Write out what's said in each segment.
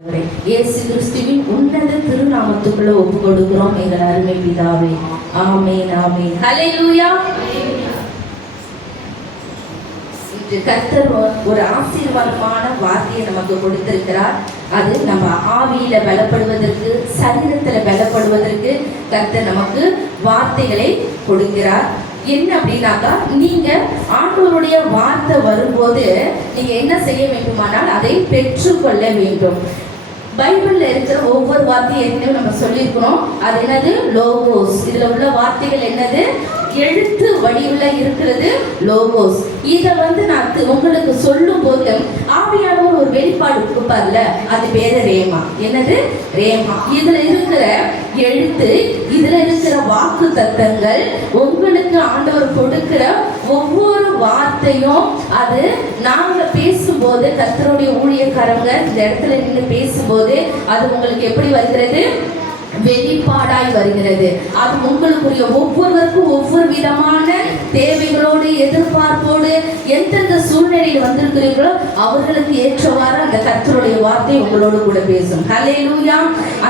இயேசு கிறிஸ்துவின் உன்னத திருநாமத்துக்குள்ள ஒப்பு கொடுக்கிறோம் எங்கள் அருமை பிதாவே. ஆமென் ஆமென். ஹல்லேலூயா. கர்த்தர் ஒரு ஆசீர்வாதமான வார்த்தையை நமக்கு கொடுத்திருக்கிறார். அது நம்ம ஆவியில பலப்படுவதற்கு, சரீரத்துல பலப்படுவதற்கு கர்த்தர் நமக்கு வார்த்தைகளை கொடுக்கிறார். என்ன அப்படின்னாக்கா, நீங்க ஆண்டவருடைய வார்த்தை வரும்போது நீங்க என்ன செய்ய வேண்டுமானால் அதை பெற்றுக்கொள்ள வேண்டும். பைபிள்ல இருக்கிற ஒவ்வொரு வார்த்தையும் ஏற்கனவே நம்ம சொல்லியிருக்கிறோம். அது என்னது? லோகோஸ். இதுல உள்ள வார்த்தைகள் என்னது? எழுத்து வடிவுல இருக்கிறது லோகோஸ். இதை நான் உங்களுக்கு சொல்லும் போது ஆவியானவர் ஒரு வெளிப்பாடு கொடுப்பார்ல, அது பேரு ரேமா. என்னது? ரேமா. இதுல இருக்கிற எழுத்து, இதுல இருக்கிற வாக்கு தத்தங்கள், உங்களுக்கு ஆண்டவர் கொடுக்கிற ஒவ்வொரு வார்த்தையும் அது நாங்க பேசும்போது, கர்த்தருடைய ஊழியக்காரங்க இந்த இடத்துல நின்று பேசும்போது அது உங்களுக்கு எப்படி வருகிறது? வெளிப்பாடாய் வருகிறது. அது உங்களுக்குரிய ஒவ்வொருவருக்கும் ஒவ்வொரு விதமான தேவைகளோடு, எதிர்பார்ப்போடு, எந்தெந்த சூழ்நிலையில் வந்திருக்கிறீர்களோ அவர்களுக்கு ஏற்றவாறு அந்த கர்த்தருடைய வார்த்தை உங்களோடு கூட பேசும். ஹல்லேலூயா.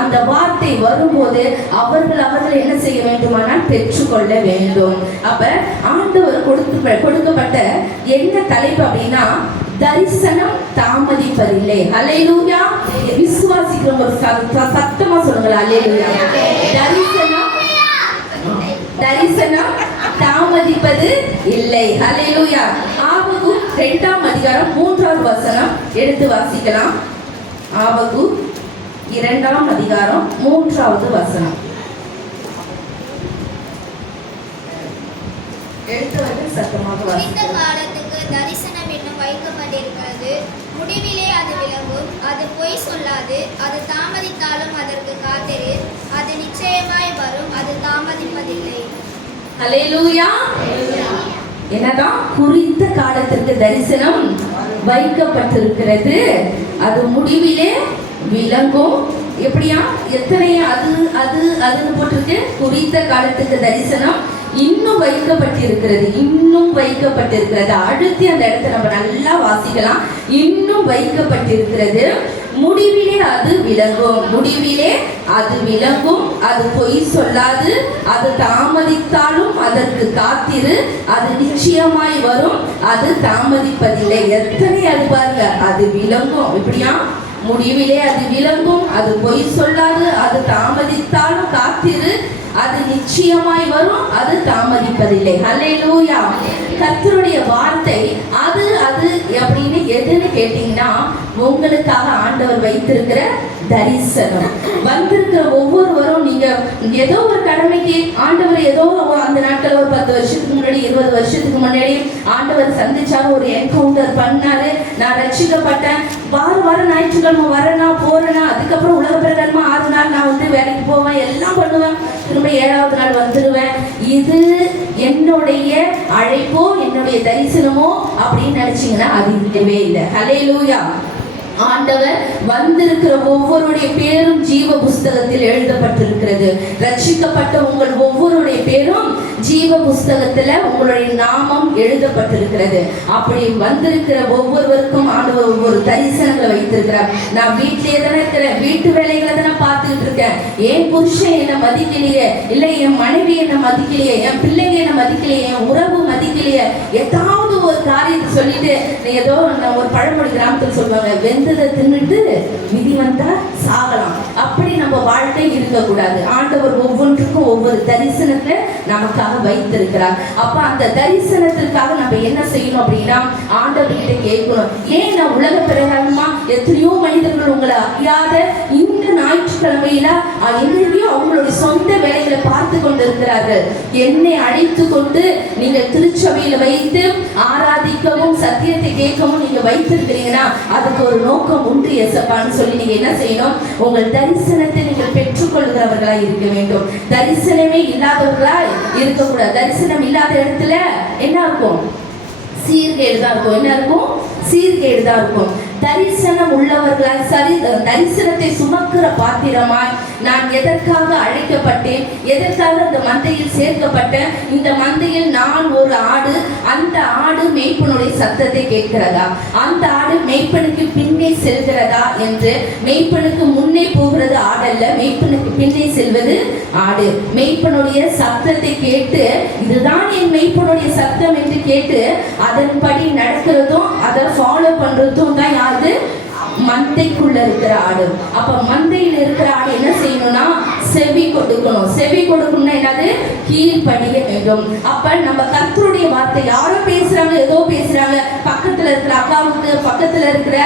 அந்த வார்த்தை வரும்போது அவர்கள் என்ன செய்ய வேண்டுமானால் பெற்றுக்கொள்ள வேண்டும். அப்ப ஆண்டவர் கொடுக்கப்பட்ட என்ன தலைப்பு அப்படின்னா, தரிசனம் தாமதிப்பதில்லை. ஹல்லேலூயா. விசுவாசிக்கிறவங்க ஒரு சத்தமா சொல்லுங்க, ஹல்லேலூயா. தரிசனம் தாமதிப்பது இல்லை. ஹல்லேலூயா. ஆபகுக் 2ஆம் அதிகாரம் 3வது வசனம் எடுத்து வாசிக்கலாம். ஆபகுக் 2ஆம் அதிகாரம் 3வது வசனம் எடுத்து சத்தமாக வாசிக்கலாம். தரிசனம் என்னும் வைக்கப்பட்டிருக்கிறது, முடிவிலே அது விளங்கும், அது பொய் சொல்லாது, அது தாமதித்தாலும் அதற்கு காத்திரு, அது நிச்சயமாய் வரும், அது தாமதிப்பதில்லை. ஹல்லேலூயா. என்னதான்? குறித்த காலத்திற்கு தரிசனம் வைக்கப்பட்டிருக்கிறது, அது முடிவிலே விளங்கும். எப்படியா? எத்தனை அது அது அதுன்னு போட்டிருக்கு. குறித்த காலத்துக்கு தரிசனம் இன்னும் வைக்கப்பட்டிருக்கிறது, இன்னும் வைக்கப்பட்டிருக்கிறது. அடுத்து அந்த இடத்தை நம்ம நல்லா வாசிக்கலாம். இன்னும் வைக்கப்பட்டிருக்கிறது, முடிவிலே அது விளங்கும், முடிவிலே அது விளங்கும், அது பொய் சொல்லாது, அது தாமதித்தாலும் அதற்கு காத்திரு, அது நிச்சயமாய் வரும், அது தாமதிப்பதில்லை. எத்தனை அது பாருங்க. அது விளங்கும். இப்படியா? முடிவிலே அது விளங்கும், அது பொய் சொல்லாது, அது தாமதித்தாலும் காத்திரு, அது நிச்சயமாய் வரும், அது தாமதிப்பதில்லை. ஹல்லேலூயா. கர்த்தருடைய வார்த்தை அது அது அப்படின்னு எதுன்னு கேட்டீங்கன்னா, உங்களுக்காக ஆண்டவர் வைத்திருக்கிற தரிசனம். வந்திருக்கிற ஒவ்வொருவரும் நீங்க ஏதோ ஒரு கடமைக்கு ஆண்டவர் ஏதோ அந்த நாட்கள் ஒரு 10 வருஷத்துக்கு முன்னாடி, 20 வருஷத்துக்கு முன்னாடி ஆண்டவர் சந்திச்சாரு, ஒரு என்கவுண்டர் பண்ணாரு. நான் ரட்சிக்கப்பட்டேன், வாரம் ஞாயிற்றுக்கிழமை வரேனா போறேனா, அதுக்கப்புறம் உலக பிரகாரமா 6 நாள் நான் வேலைக்கு போவேன், எல்லாம் பண்ணுவேன், திரும்ப 7வது நாள் வந்துடுவேன். இது என்னுடைய அழைப்போ என்னுடைய தரிசனமோ அப்படின்னு நினைச்சீங்கன்னா அது இல்லவே இல்லை. ஹல்லேலூயா. ஆண்டவர் வந்திருக்கிற ஒவ்வொருடைய பேரும் ஜீவ புஸ்தகத்தில் எழுதப்பட்டிருக்கிறது. ரட்சிக்கப்பட்ட உங்கள் ஒவ்வொருடைய பேரும் ஜீவ புஸ்தகத்துல உங்களுடைய நாமம் எழுதப்பட்டிருக்கிறது. அப்படி வந்திருக்கிற ஒவ்வொருவருக்கும் ஆண்டவர் ஒவ்வொரு தரிசனங்களை வைத்திருக்கிறார். நான் வீட்டிலே தானே இருக்கிறேன், வீட்டு வேலைகளை தானே பார்த்துக்கிட்டு இருக்கேன், என் புருஷன் என்னை மதிக்கலையே, இல்லை என் மனைவி என்னை மதிக்கலையே, என் பிள்ளைங்க என்னை மதிக்கலையே, என் உறவு மதிக்கலையே, ஏதாவது ஒரு காரியத்தை சொல்லிட்டு ஏதோ ஒரு பழமொழி கிராமத்தில் சொல்லுவாங்க, வெந்ததை தின்னுட்டு விதி வந்தா சாகலாம். அப்படி நம்ம வாழ்க்கை இருக்கக்கூடாது. ஆண்டவர் ஒவ்வொன்றுக்கும் ஒவ்வொரு தரிசனத்தை நமக்காக வைத்திருக்கிறார். அப்ப அந்த தரிசனத்திற்காக நம்ம என்ன செய்யணும் அப்படின்னா, ஆண்டவர்கிட்ட கேட்கணும். ஏன் நான் உலக பிரகாரமா எத்தனையோ மனிதர்கள் உங்களை அறியாத இந்த ஞாயிற்றுக்கிழமையில எங்கேயோ அவங்களுடைய சொந்த வேலைகளை பார்த்து கொண்டு இருக்கிறார்கள். என்னை அழைத்து கொண்டு நீங்கள் திருச்சபையில வைத்து ஆராதிக்கவும் சத்தியத்தை கேட்கவும் நீங்க வைத்திருக்கிறீங்கன்னா அதுக்கு ஒரு நோக்கம் உண்டு எசப்பான்னு சொல்லி நீங்க என்ன செய்யணும்? உங்கள் தரிசனத்தை நீங்கள் பெற்றுக்கொள்கிறவர்களா இருக்க வேண்டும். தரிசனமே இல்லாதவர்களா இருக்கக்கூடாது. தரிசனம் இல்லாத இடத்துல என்ன இருக்கும்? சீர்கேடு தான் இருக்கும். என்ன இருக்கும்? சீர்கேடு தான் இருக்கும். தரிசனம் உள்ளவர்களாய் தரிசனத்தை சுமக்கிற பாத்திரமாய் நான் எதற்காக அழைக்கப்பட்டேன், எதற்காக இந்த மந்தையில் சேர்க்கப்பட்டேன், இந்த மந்தையில் நான் ஒரு ஆடு, அந்த ஆடு மேய்ப்பனுடைய சத்தத்தை கேட்கிறதா, அந்த ஆடு மேய்ப்பனுக்கு பின்னே செல்கிறதா என்று. மேய்ப்பனுக்கு முன்னே போகிறது ஆடல்ல, மேய்ப்பனுக்கு பின்னே செல்வது ஆடு. மேய்ப்பனுடைய சத்தத்தை கேட்டு இதுதான் என் மேய்ப்பனுடைய சத்தம் என்று கேட்டு அதன்படி நடக்கிறதும் அதை ஃபாலோ பண்றதும் தான் யாரு? மந்தைக்குள்ள இருக்கிற ஆடு. அப்ப மந்தையில் இருக்கிற ஆடு என்ன செய்யணும்னா செவி கொடுக்கணும். செவி கொடுக்கணும்னா என்னது? கீழ்ப்படிய வேண்டும். அப்ப நம்ம கர்த்தருடைய வார்த்தை யாரோ பேசுறாங்க, ஏதோ பேசுறாங்க, பக்கத்துல இருக்கிற அக்காவுக்கு, பக்கத்துல இருக்கிற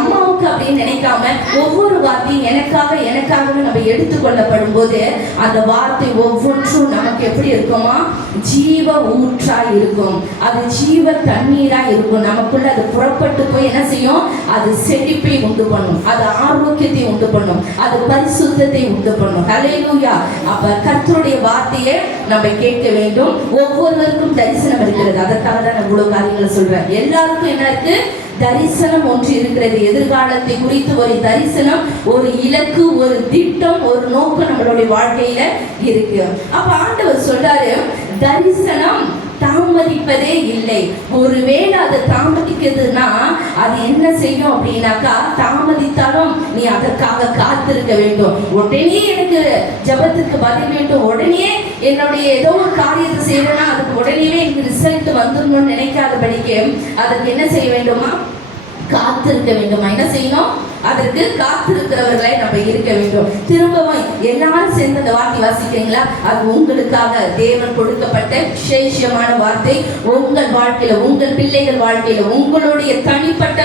அம்மாவுக்கு அப்படின்னு நினைக்காம ஒவ்வொரு வார்த்தையும் எனக்காகவே நம்ம எடுத்துக்கொள்ளப்படும் போது அந்த வார்த்தை ஒவ்வொன்றும் நமக்கு எப்படி இருக்குமா? ஜீவ ஊற்றா இருக்கும். அது ஜீவ தண்ணீரா இருக்கும். நமக்குள்ள அது புறப்பட்டு போய் என்ன செய்யும்? அது செழிப்பை உண்டு பண்ணும், அது ஆரோக்கியத்தை உண்டு பண்ணும், அது பரிசுத்தத்தை உண்டு பண்ணும். ஹல்லேலூயா. அப்ப கர்த்தருடைய வார்த்தையை நம்ம கேட்க வேண்டும். ஒவ்வொருவருக்கும் தரிசனம் இருக்கிறது. அதற்காக தான் நான் இவ்வளவு காரியங்களை சொல்றேன். எல்லாருக்கும் என்ன இருக்கு? தரிசனம் ஒன்று இருக்கிறது. எதிர்காலத்தை குறித்து ஒரு தரிசனம், ஒரு இலக்கு, ஒரு திட்டம், ஒரு நோக்கம் நம்மளுடைய வாழ்க்கையில இருக்கு. அப்ப ஆண்டவர் சொல்றாரு, தரிசனம் தாமதிப்பதே இல்லை. ஒருவேளை அது தாமதிக்குதுன்னா அது என்ன செய்யும் அப்படின்னாக்கா, தாமதித்தாலும் நீ அதற்காக காத்திருக்க வேண்டும். உடனே எனக்கு ஜபத்துக்கு பதில் வேண்டும், உடனே என்னுடைய ஏதோ ஒரு காரியத்தை செய்யணும்னா அதுக்கு உடனே எனக்கு ரிசல்ட் வந்துடணும்னு நினைக்காதபடிக்கு அதற்கு என்ன செய்ய வேண்டுமா? காத்திருக்க வேண்டுமா? என்ன செய்யணும்? அதற்கு காத்திருக்கிறவர்களை நம்ம இருக்க வேண்டும். திரும்பவும் எல்லாரும் சேர்ந்து அந்த வார்த்தை வாசிக்கிறீங்களா? அது உங்களுக்காக தேவன் கொடுக்கப்பட்ட விசேஷமான வார்த்தை. உங்கள் வாழ்க்கையில, உங்கள் பிள்ளைகள் வாழ்க்கையில, உங்களுடைய தனிப்பட்ட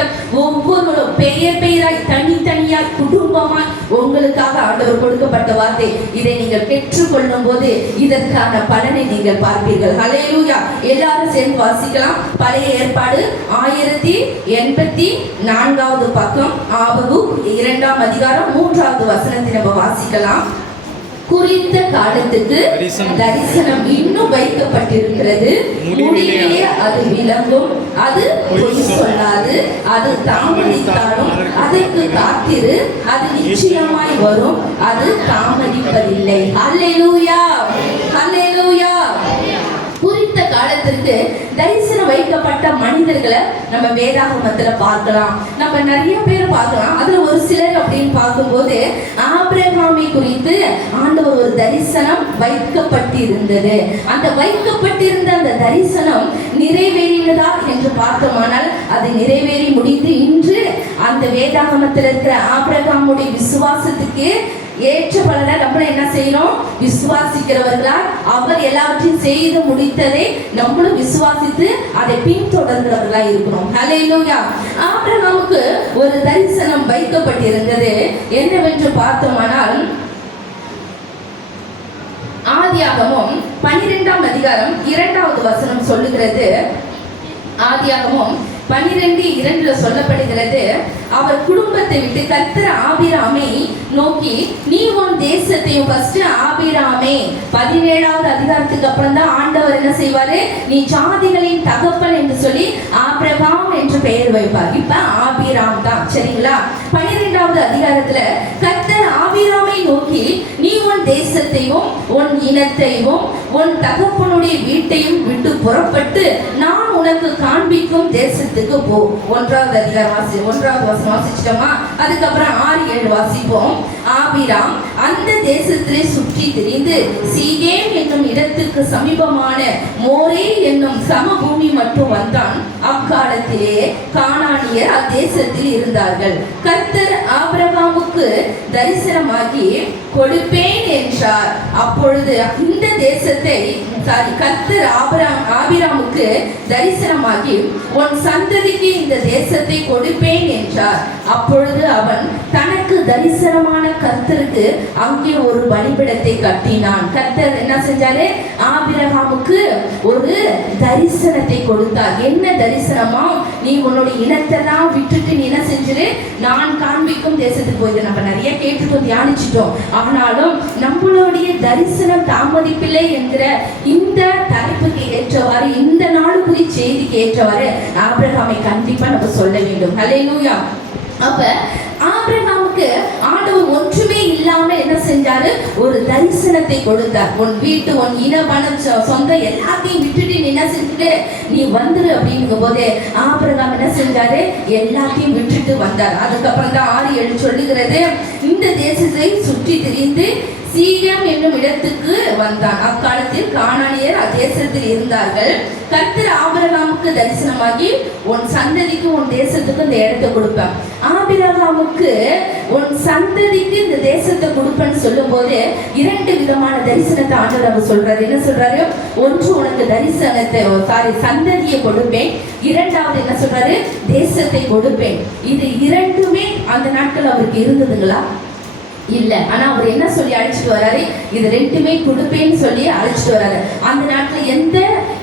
ஒவ்வொரு பெயராய் தனித்தனியாய் குடும்பமாய் உங்களுக்காக ஆண்டவர் கொடுக்கப்பட்ட வார்த்தை. இதை நீங்கள் பெற்றுக்கொள்ளும் போது இதற்கான பலனை நீங்கள் பார்ப்பீர்கள். ஹல்லேலூயா. எல்லாரும் சேர்ந்து வாசிக்கலாம். பழைய ஏற்பாடு 1084 பக்கம், ஆபகு 2ஆம் அதிகாரம் 3வது வசனத்தை நம்ம வாசிக்கலாம். குறித்த காலத்துக்கு தரிசனம் இன்னும் வைக்கப்பட்டிருக்கிறது, முடிவிலே அது விளங்கும், அது பொய் சொல்லாது, அது தாமதித்தாலும் அதற்கு காத்திரு, அது நிச்சயமாய் வரும், அது தாமதிப்பதில்லை. ஹல்லேலூயா, ஹல்லேலூயா. குறித்த காலத்திற்கு தரிசனம் வைக்கப்பட்ட மனிதர்களை நம்ம வேதாகமத்துல பார்க்கலாம். நம்ம நிறைய பேர் பார்க்கலாம். அதுல ஒரு சிலர் அப்படின்னு பார்க்கும்போது ஆபிரகாமை குறித்து ஆண்டவர் ஒரு தரிசனம் வைக்கப்பட்டிருந்தது. அந்த வைக்கப்பட்டிருந்த அந்த தரிசனம் நிறைவேறினதா என்று பார்த்தோமானால் அது நிறைவேறி முடிந்து இன்று அந்த வேதாகமத்தில் இருக்கிற ஆபிரகாமுடைய விசுவாசத்துக்கு ஏற்ற பலனை நம்ம என்ன செய்யணும்? விசுவாசிக்கிறவர்களா அவர் எல்லாவற்றையும் செய்து முடித்ததை நம்மளும் விசுவாசித்து அதை பின்தொடர்கிறவர்களா இருக்கிறோம். ஹல்லேலூயா. ஆபிரகாமுக்கு ஒரு தரிசனம் வைக்கப்பட்டிருந்தது. என்னவென்று பார்த்தோமானால் ஆதியாகமம் 12ஆம் அதிகாரம் 2வது வசனம் சொல்லுகிறது. ஆதியாகமம் 12:2 சொல்லப்படுகிறது, அவர் குடும்பத்தை விட்டு கர்த்தர் ஆபிராமை நோக்கி, நீ உன் தேசத்தையும் ஃபர்ஸ்ட் ஆபிராமே 17வது அதிகாரத்துக்கு அப்புறம் தான் ஆண்டவர் என்ன செய்வாரு? நீ ஜாதிகளின் தகப்பன் என்று சொல்லி ஆபிரகாம் என்று பெயர் வைப்பார். இப்ப ஆபிராம் தான், சரிங்களா? 12வது அதிகாரத்துல கர்த்தர் ஆபிராமை நோக்கி, நீ உன் தேசத்தையும் உன் இனத்தையும் உன் தகப்பனுடைய வீட்டையும் விட்டு புறப்பட்டு நான் உனக்கு காண்பிக்கும் தேசத்துக்கு போ. 1வது அதிகாரம் 1வது வசனம் வாசிச்சிட்டோமா? அதுக்கப்புறம் 6-7 வாசிப்போம். ஆபிராம் அந்த தேசத்திலே சுற்றி திரிந்து சீகேம் என்னும் இடத்துக்கு சமீபமான மோரே என்னும் சமபூமி மட்டும் வந்தான். அக்காலத்திலே கானானியர் அத்தேசத்தில் இருந்தார்கள். கர்த்தர் ஆபிரகாமுக்கு தரிசனமாகி கொடுப்பேன் என்றார். அப்பொழுது இந்த தேசத்தை கர்த்தர் ஆபிராமுக்கு தரிசனமாகி உன் சந்ததிக்கு இந்த தேசத்தை கொடுப்பேன் என்றார். அப்பொழுது அவன் தனக்கு தரிசனமான கர்த்தருக்கு அங்கே ஒரு பலிபீடத்தை கட்டினான். கர்த்தர் என்ன செஞ்சாரு? ஆபிரகாமுக்கு ஒரு தரிசனத்தை கொடுத்தார். என்ன தரிசனமா? நீ உன்னுடைய இனத்தெல்லாம் விட்டுட்டு நீ என்ன செஞ்சிரு, நான் காண்பிக்கும் தேசத்துக்கு போயிடு. நம்ம நிறைய கேட்டுட்டோம், தியானிச்சிட்டோம். ஆனாலும் நம்மளுடைய தரிசனம் தாமதிப்பில்லை என்கிற இந்த தலைப்புக்கு ஏற்றவாறு, இந்த நாளுக்குரிய செய்திக்கு ஏற்றவாறு ஆபிரகாமை கண்டிப்பா நம்ம சொல்ல வேண்டும். ஹல்லேலூயா. அப்ப ஆபிரகாமுக்கு ஆண்டவர் ஒன்றுமே இல்லாம என்ன செஞ்சாரு? ஒரு தரிசனத்தை கொடுத்தார். உன் வீட்டு, உன் இன, பணம், சொந்தம் எல்லாத்தையும் விட்டுட்டு நீ என்ன செஞ்சுட்டு நீ வந்துரு அப்படிங்கும் போது ஆபிரகாம் என்ன செஞ்சாரு? எல்லாத்தையும் விட்டுட்டு வந்தார். அதுக்கப்புறம் தான் 6:7 சொல்லுகிறது, இந்த தேசத்தை சுற்றி திரிந்து சீகம் என்னும் இடத்துக்கு வந்தான். அக்காலத்தில் கானானியர் அத்தேசத்தில் இருந்தார்கள். கர்த்தர் ஆபிரகாமுக்கு தரிசனமாகி, உன் சந்ததிக்கு உன் தேசத்துக்கு இந்த இடத்தை கொடுப்பேன். ஆபிரகாமுக்கு உன் சந்ததிக்கு இந்த தேசத்தை கொடுப்பேன்னு சொல்லும் போது 2 விதமான தரிசனத்தை ஆண்டவர் சொல்றாரு. என்ன சொல்றாரு? ஒன்று, உனக்கு தரிசனத்தை சந்ததியை கொடுப்பேன். இரண்டாவது என்ன சொல்றாரு? தேசத்தை கொடுப்பேன். இது 2மே அந்த நாட்கள் அவருக்கு இருந்ததுங்களா? இல்ல. ஆனா அவர் என்ன சொல்லி அழைச்சிட்டு வராரு? இது 2மே கொடுப்பேன்னு சொல்லி அழைச்சிட்டு வராரு. அந்த நாட்டுல எந்த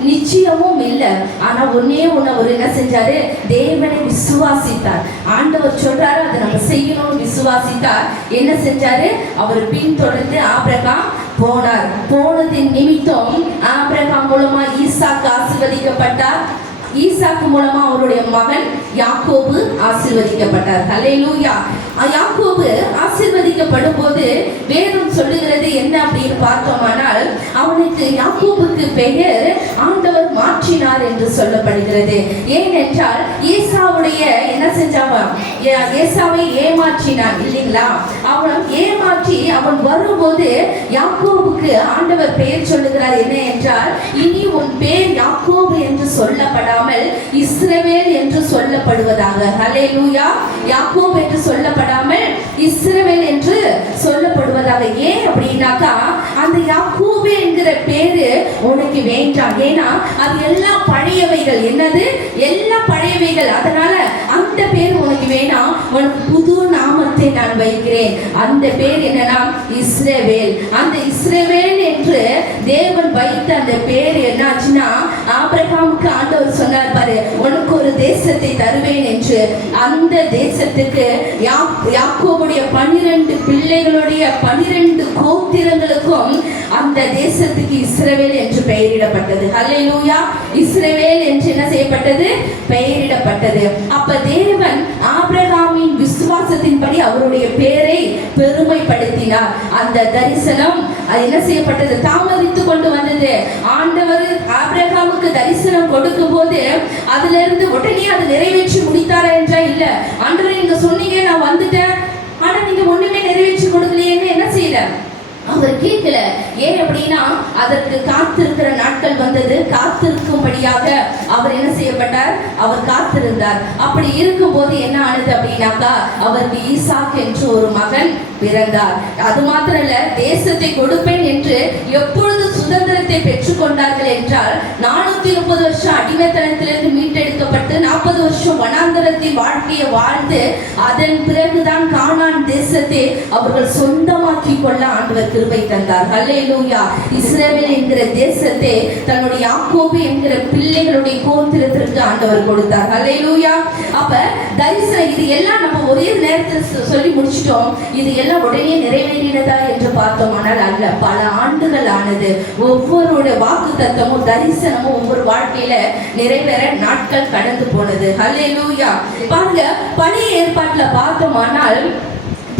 நிச்சயமும் இல்ல. ஆனா ஒன்னே ஒண்ணு அவர் என்ன செஞ்சாரு? தேவனை விசுவாசித்தார். ஆண்டவர் சொல்றாரு, அதை நம்ம செய்யணும்னு விசுவாசித்தார். என்ன செஞ்சாரு? அவர் பின்தொடர்ந்து ஆபிரகாம் போனார். போனதின் நிமித்தம் ஆபிரகாம் மூலமா ஈசாக்கு ஆசீர்வதிக்கப்பட்டார். ஈசாக்கு மூலமா அவருடைய மகன் யாக்கோபு ஆசீர்வதிக்கப்பட்டார். ஹல்லேலூயா. யாக்கோபு ஆசீர்வதிக்கப்படும் போது வேதம் சொல்லுகிறது என்ன அப்படின்னு பார்த்தோமானால், அவனுக்கு யாக்கோபுக்கு பெயர் ஆண்டவர் மாற்றினார் என்று சொல்லப்படுகிறது. ஏனென்றால் ஏசாவுடைய என்ன செஞ்சாவா? ஏசாவை ஏமாற்றினான் இல்லைங்களா? அவன் ஏமாற்றி அவன் வரும்போது யாக்கோபுக்கு ஆண்டவர் பெயர் சொல்லுகிறார். என்ன என்றால், இனி உன் பேர் யாக்கோபு என்று சொல்லப்படாமல் இஸ்ரவேல் என்று சொல்லப்படுவதாக. ஹல்லேலூயா. யாக்கோபு என்று சொல்லப்படாமல் இஸ்ரவேல் என்று சொல்லப்படுவதாக. ஏன் அப்படின்னாக்கா, அந்த யாக்கோபு என்கிற பேரு உனக்கு வேண்டாம். ஏன்னா அது எல்லாம் பழையவைகள். என்னது? எல்லாம் பழையவைகள். அதனால அந்த பேர் உனக்கு வேணாம். உனக்கு புது நாமத்தை நான் வைக்கிறேன். அந்த பேர் என்னன்னா இஸ்ரவேல். அந்த இஸ்ரவேல் என்று தேவன் வைத்த அந்த பேர் என்னாச்சுன்னா, ஆபிரகாமுக்கு ஆண்டவர் சொன்னார் பாரு, உனக்கு ஒரு தேசத்தை தருவேன் என்று. அந்த தேசத்துக்கு யாக்கோபுடைய 12 பிள்ளைகளுடைய 12 கோத்திரங்களுக்கும் அந்த தேசத்துக்கு இஸ்ரவேல் என்று பெயரிடப்பட்டது. ஹல்லேலூயா. இஸ்ரவேல் என்று என்ன செய்யப்பட்டது? பெயரிடப்பட்டது. அப்ப தேவன் ஆபிரகாமின் விசுவாசத்தின்படி அவருடைய பெயரை பெருமைப்படுத்தினார். அந்த தரிசனம் என்ன செய்யப்பட்டது? தாமதித்து கொண்டு வந்தது. ஆண்டவர் ஆபிரகாமுக்கு தரிசனம் கொடுக்கும் போது அதுல இருந்து உடனே அது நிறைவேற்றி முடித்தாரா என்றா? இல்ல. ஆண்டவர் நீங்க சொன்னீங்க, நான் வந்துட்டேன், ஆனா நீங்க ஒண்ணுமே நிறைவேற்றி கொடுக்கலையேன்னு என்ன செய்யல? அவர் கேட்கல. ஏன் அப்படின்னா, அதற்கு காத்திருக்கிற நாட்கள் வந்தது. காத்திருக்கும்படியாக அவர் என்ன செய்யப்பட்டார்? அவர் காத்திருந்தார். அப்படி இருக்கும் போது என்ன ஆனது அப்படின்னாக்கா, அவருக்கு ஈசாக் என்று ஒரு மகன் பிறந்தார். அது மாத்திரம் இல்ல, தேசத்தை கொடுப்பேன் என்று எப்பொழுது சுதந்திரத்தை பெற்றுக் கொண்டார்கள் என்றால், 430 வருஷம் அடிமைத்தனத்திலிருந்து மீட்டெடுக்கப்பட்டு 40 வருஷம் வனாந்தரத்தில் வாழ்க்கையை வாழ்ந்து அதன் பிறகுதான் கானான் தேசத்தை அவர்கள் சொந்தமாக்கி கொள்ள ஆண்டவர் கிருபை தந்தார். ஹல்லேலூயா. இஸ்ரவேல் என்கிற தேசத்தை தன்னுடைய யாக்கோபு என்கிற பிள்ளைகளுடைய கோத்திரத்திற்கு ஆண்டவர் கொடுத்தார். ஹல்லேலூயா. அப்ப தரிசனம் இது எல்லாம் நம்ம ஒரே நேரத்தில் சொல்லி முடிச்சிட்டோம். இது எல்லாம் உடனே நிறைவேறினதா என்று பார்த்தோம். ஆனால் அல்ல, பல ஆண்டுகள் ஆனது. ஒவ்வொருடைய வாக்கு தத்தமும் தரிசனமும் ஒவ்வொரு வாழ்க்கையில நிறைவேற நாட்கள் கடந்து போனது. ஹல்லேலூயா. பாருங்க, பழைய ஏற்பாட்டுல பார்த்தோமானால்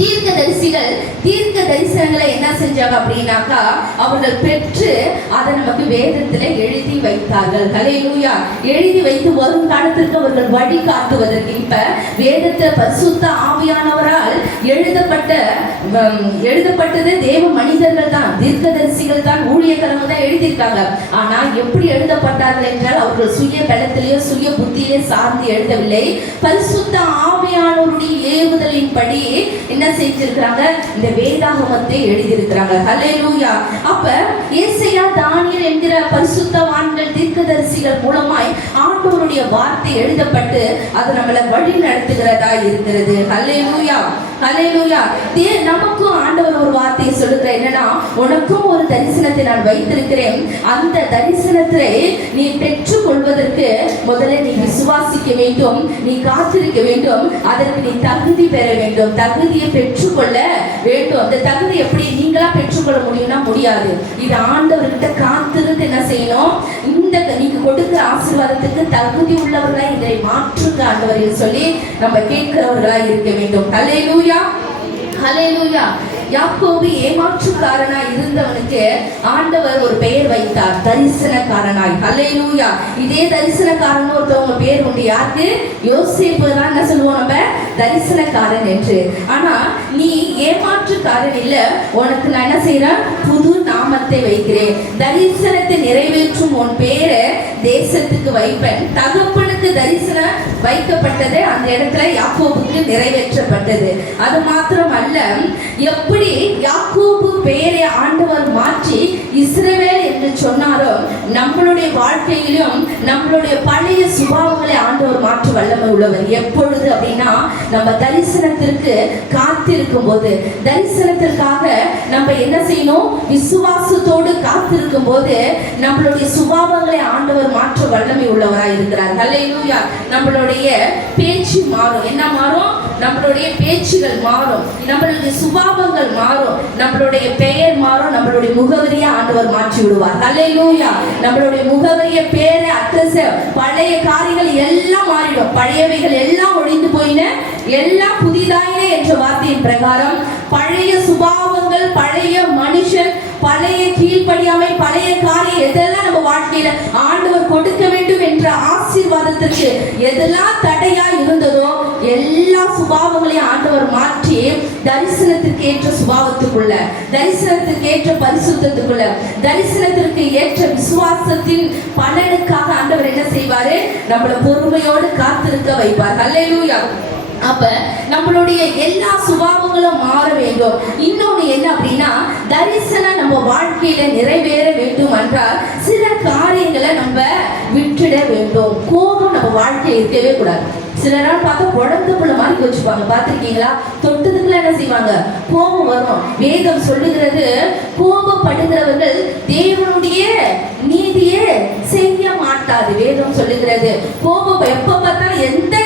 தீர்க்க தரிசனங்களை என்ன செஞ்சாங்க அப்படின்னாக்கா, அவர்கள் பெற்று அதை நமக்கு வேதத்துல எழுதி வைத்தார்கள். ஹல்லேலூயா. எழுதி வைத்து வரும் காலத்திற்கு அவர்கள் வழி காட்டுவதற்கு இப்ப வேதத்தை பரிசுத்த ஆவியானவரால் எழுதப்பட்டது தேவ மனிதர்கள் தான், தீர்க்கதரிசிகள் தான், ஊழியக்காரங்க தான் எழுதியிருக்காங்க. ஆனா எப்படி எழுதப்பட்டார்கள் என்றால், அவர்கள் சுய பலத்திலேயோ சுய புத்தியிலே சார்ந்து எழுதவில்லை. பரிசுத்த ஆவியானவருடைய ஏவுதலின்படி என்ன செஞ்சிருக்கிறாங்க, இந்த வேதாகமத்தை எழுதியிருக்கிறாங்க. ஹல்லேலூயா. அப்ப ஏசாயா, தானியேல் என்கிற பரிசுத்தவான்கள், தீர்க்கதரிசிகள் மூலமாய் ஆண்டவருடைய வார்த்தை எழுதப்பட்டு அது நம்மளை வழி நடத்துகிறதா இருக்கிறது. ஹல்லேலூயா, ஹல்லேலூயா. நமக்கும் ஆண்டவர் ஒரு வார்த்தையை சொல்லுகிற, என்னன்னா, உனக்கும் ஒரு தரிசனத்தை நான் வைத்திருக்கிறேன். அந்த தரிசனத்தை நீ பெற்றுக் கொள்வதற்கு முதல்ல நீ விசுவாசிக்க வேண்டும், நீ காத்திருக்க வேண்டும், அதற்கு நீ தகுதி பெற வேண்டும், தகுதியை பெற்றுக்கொள்ள வேண்டும். அந்த தகுதி எப்படி நீங்களா பெற்றுக்கொள்ள முடியும்னா முடியாது. இது ஆண்டவர்கிட்ட காத்திருந்து என்ன செய்யணும், இந்த நீங்க கொடுக்கிற ஆசீர்வாதத்துக்கு தகுதி உள்ளவர்களா இதை மாற்றுங்க ஆண்டவரில் சொல்லி நம்ம கேட்கிறவர்களா இருக்க வேண்டும். ஹல்லேலூயா, ஹல்லேலூயா. யாக்கோபு ஏமாற்றுக்காரனாய் இருந்தவனுக்கு ஆண்டவர் ஒரு பெயர் வைத்தார், தரிசனக்காரனாய். ஹல்லேலூயா. இதே தரிசனக்காரன் ஒருத்தவங்க பேர் உண்டு. யாருக்கு? யோசேப்பு தான் என்ன சொல்லுவோம் நம்ம, தரிசனக்காரன் என்று. ஆனா நீ ஏமாற்றுக்காரன் இல்ல, உனக்கு நான் என்ன செய்யறேன், புது நாமத்தை வைக்கிறேன். தரிசனத்தை நிறைவேற்றும் உன் பேரை தேசத்துக்கு வைப்பேன். தகப்பனுக்கு தரிசனம் வைக்கப்பட்டது, அந்த இடத்துல யாக்கோபுக்கு நிறைவேற்றப்பட்டது. அது மாத்திரம் அல்ல, எப்படி யாக்கோபு பெயரை ஆண்டவர் மாற்றி இஸ்ரவேல் என்று சொன்னாரோ, நம்மளுடைய வாழ்க்கையிலும் நம்மளுடைய பழைய சுபாவங்களை ஆண்டவர் மாற்ற வல்லமை உள்ளவர். எப்பொழுது அப்படின்னா, நம்ம தரிசனத்திற்கு காத்திருக்கும் போது, தரிசனத்திற்காக நம்ம என்ன செய்யணும், விசுவாசத்தோடு காத்திருக்கும் போது நம்மளுடைய சுபாவங்களை ஆண்டவர் மாற்ற வல்லமை உள்ளவராய் இருக்கிறார். ஹல்லேலூயா. நம்மளுடைய பேச்சு மாறும். என்ன மாறும்? நம்மளுடைய பேச்சுகள் மாறும், நம்மளுடைய சுபாவங்கள் மாறும், நம்மளுடைய பெயர் மாறும், நம்மளுடைய முகவரியை ஆண்டவர் மாற்றி விடுவார். ஹல்லேலூயா. நம்மளுடைய முகவரிய, பேரை, அட்ரஸ், பழைய காரியங்கள் எல்லாம் மாறிடும். பழையவைகள் எல்லாம் ஒழிந்து போயின, எல்லாம் புதிதாயின என்ற வார்த்தையின் பிரகாரம் பழைய சுபாவங்கள், பழைய மனுஷன், பழைய கீழ்ப்படியாமை, பழைய காரியம் எதெல்லாம் நம்ம வாழ்க்கையில ஆண்டவர் கொடுக்க வேண்டும் என்ற ஆசீர்வாதத்திற்கு எதெல்லாம் தடையா இருந்ததோ எல்லா சுபாவங்களையும் ஆண்டவர் மாற்றி தரிசனத்திற்கு ஏற்ற சுபாவத்துக்குள்ள, தரிசனத்திற்கு ஏற்ற பரிசுத்தத்துக்குள்ள, தரிசனத்திற்கு ஏற்ற விசுவாசத்தின் பலனுக்காக ஆண்டவர் என்ன செய்வாரு, நம்மளை பொறுமையோடு காத்திருக்க வைப்பார். ஹல்லேலூயா. அப்ப நம்மளுடைய எல்லா சுபாவங்களும் மாற வேண்டும். இன்னொன்னு என்ன அப்படின்னா, தரிசனம் நம்ம வாழ்க்கையில நிறைவேற வேண்டும் என்றால் சில காரியங்களை நம்ம விட்டுட வேண்டும். கோபம் நம்ம வாழ்க்கையில இருக்கவே கூடாது. சில நாள் பார்த்தா குழந்தை புள்ள மாதிரி வச்சுப்பாங்க, பார்த்துருக்கீங்களா? தொட்டதுக்குள்ள என்ன செய்வாங்க, கோபம் வரும். வேதம் சொல்லுகிறது, கோபப்படுகிறவர்கள் தேவனுடைய நீதியை செய்ய மாட்டாது. வேதம் சொல்லுகிறது, கோபம் எப்ப பார்த்தாலும் எந்த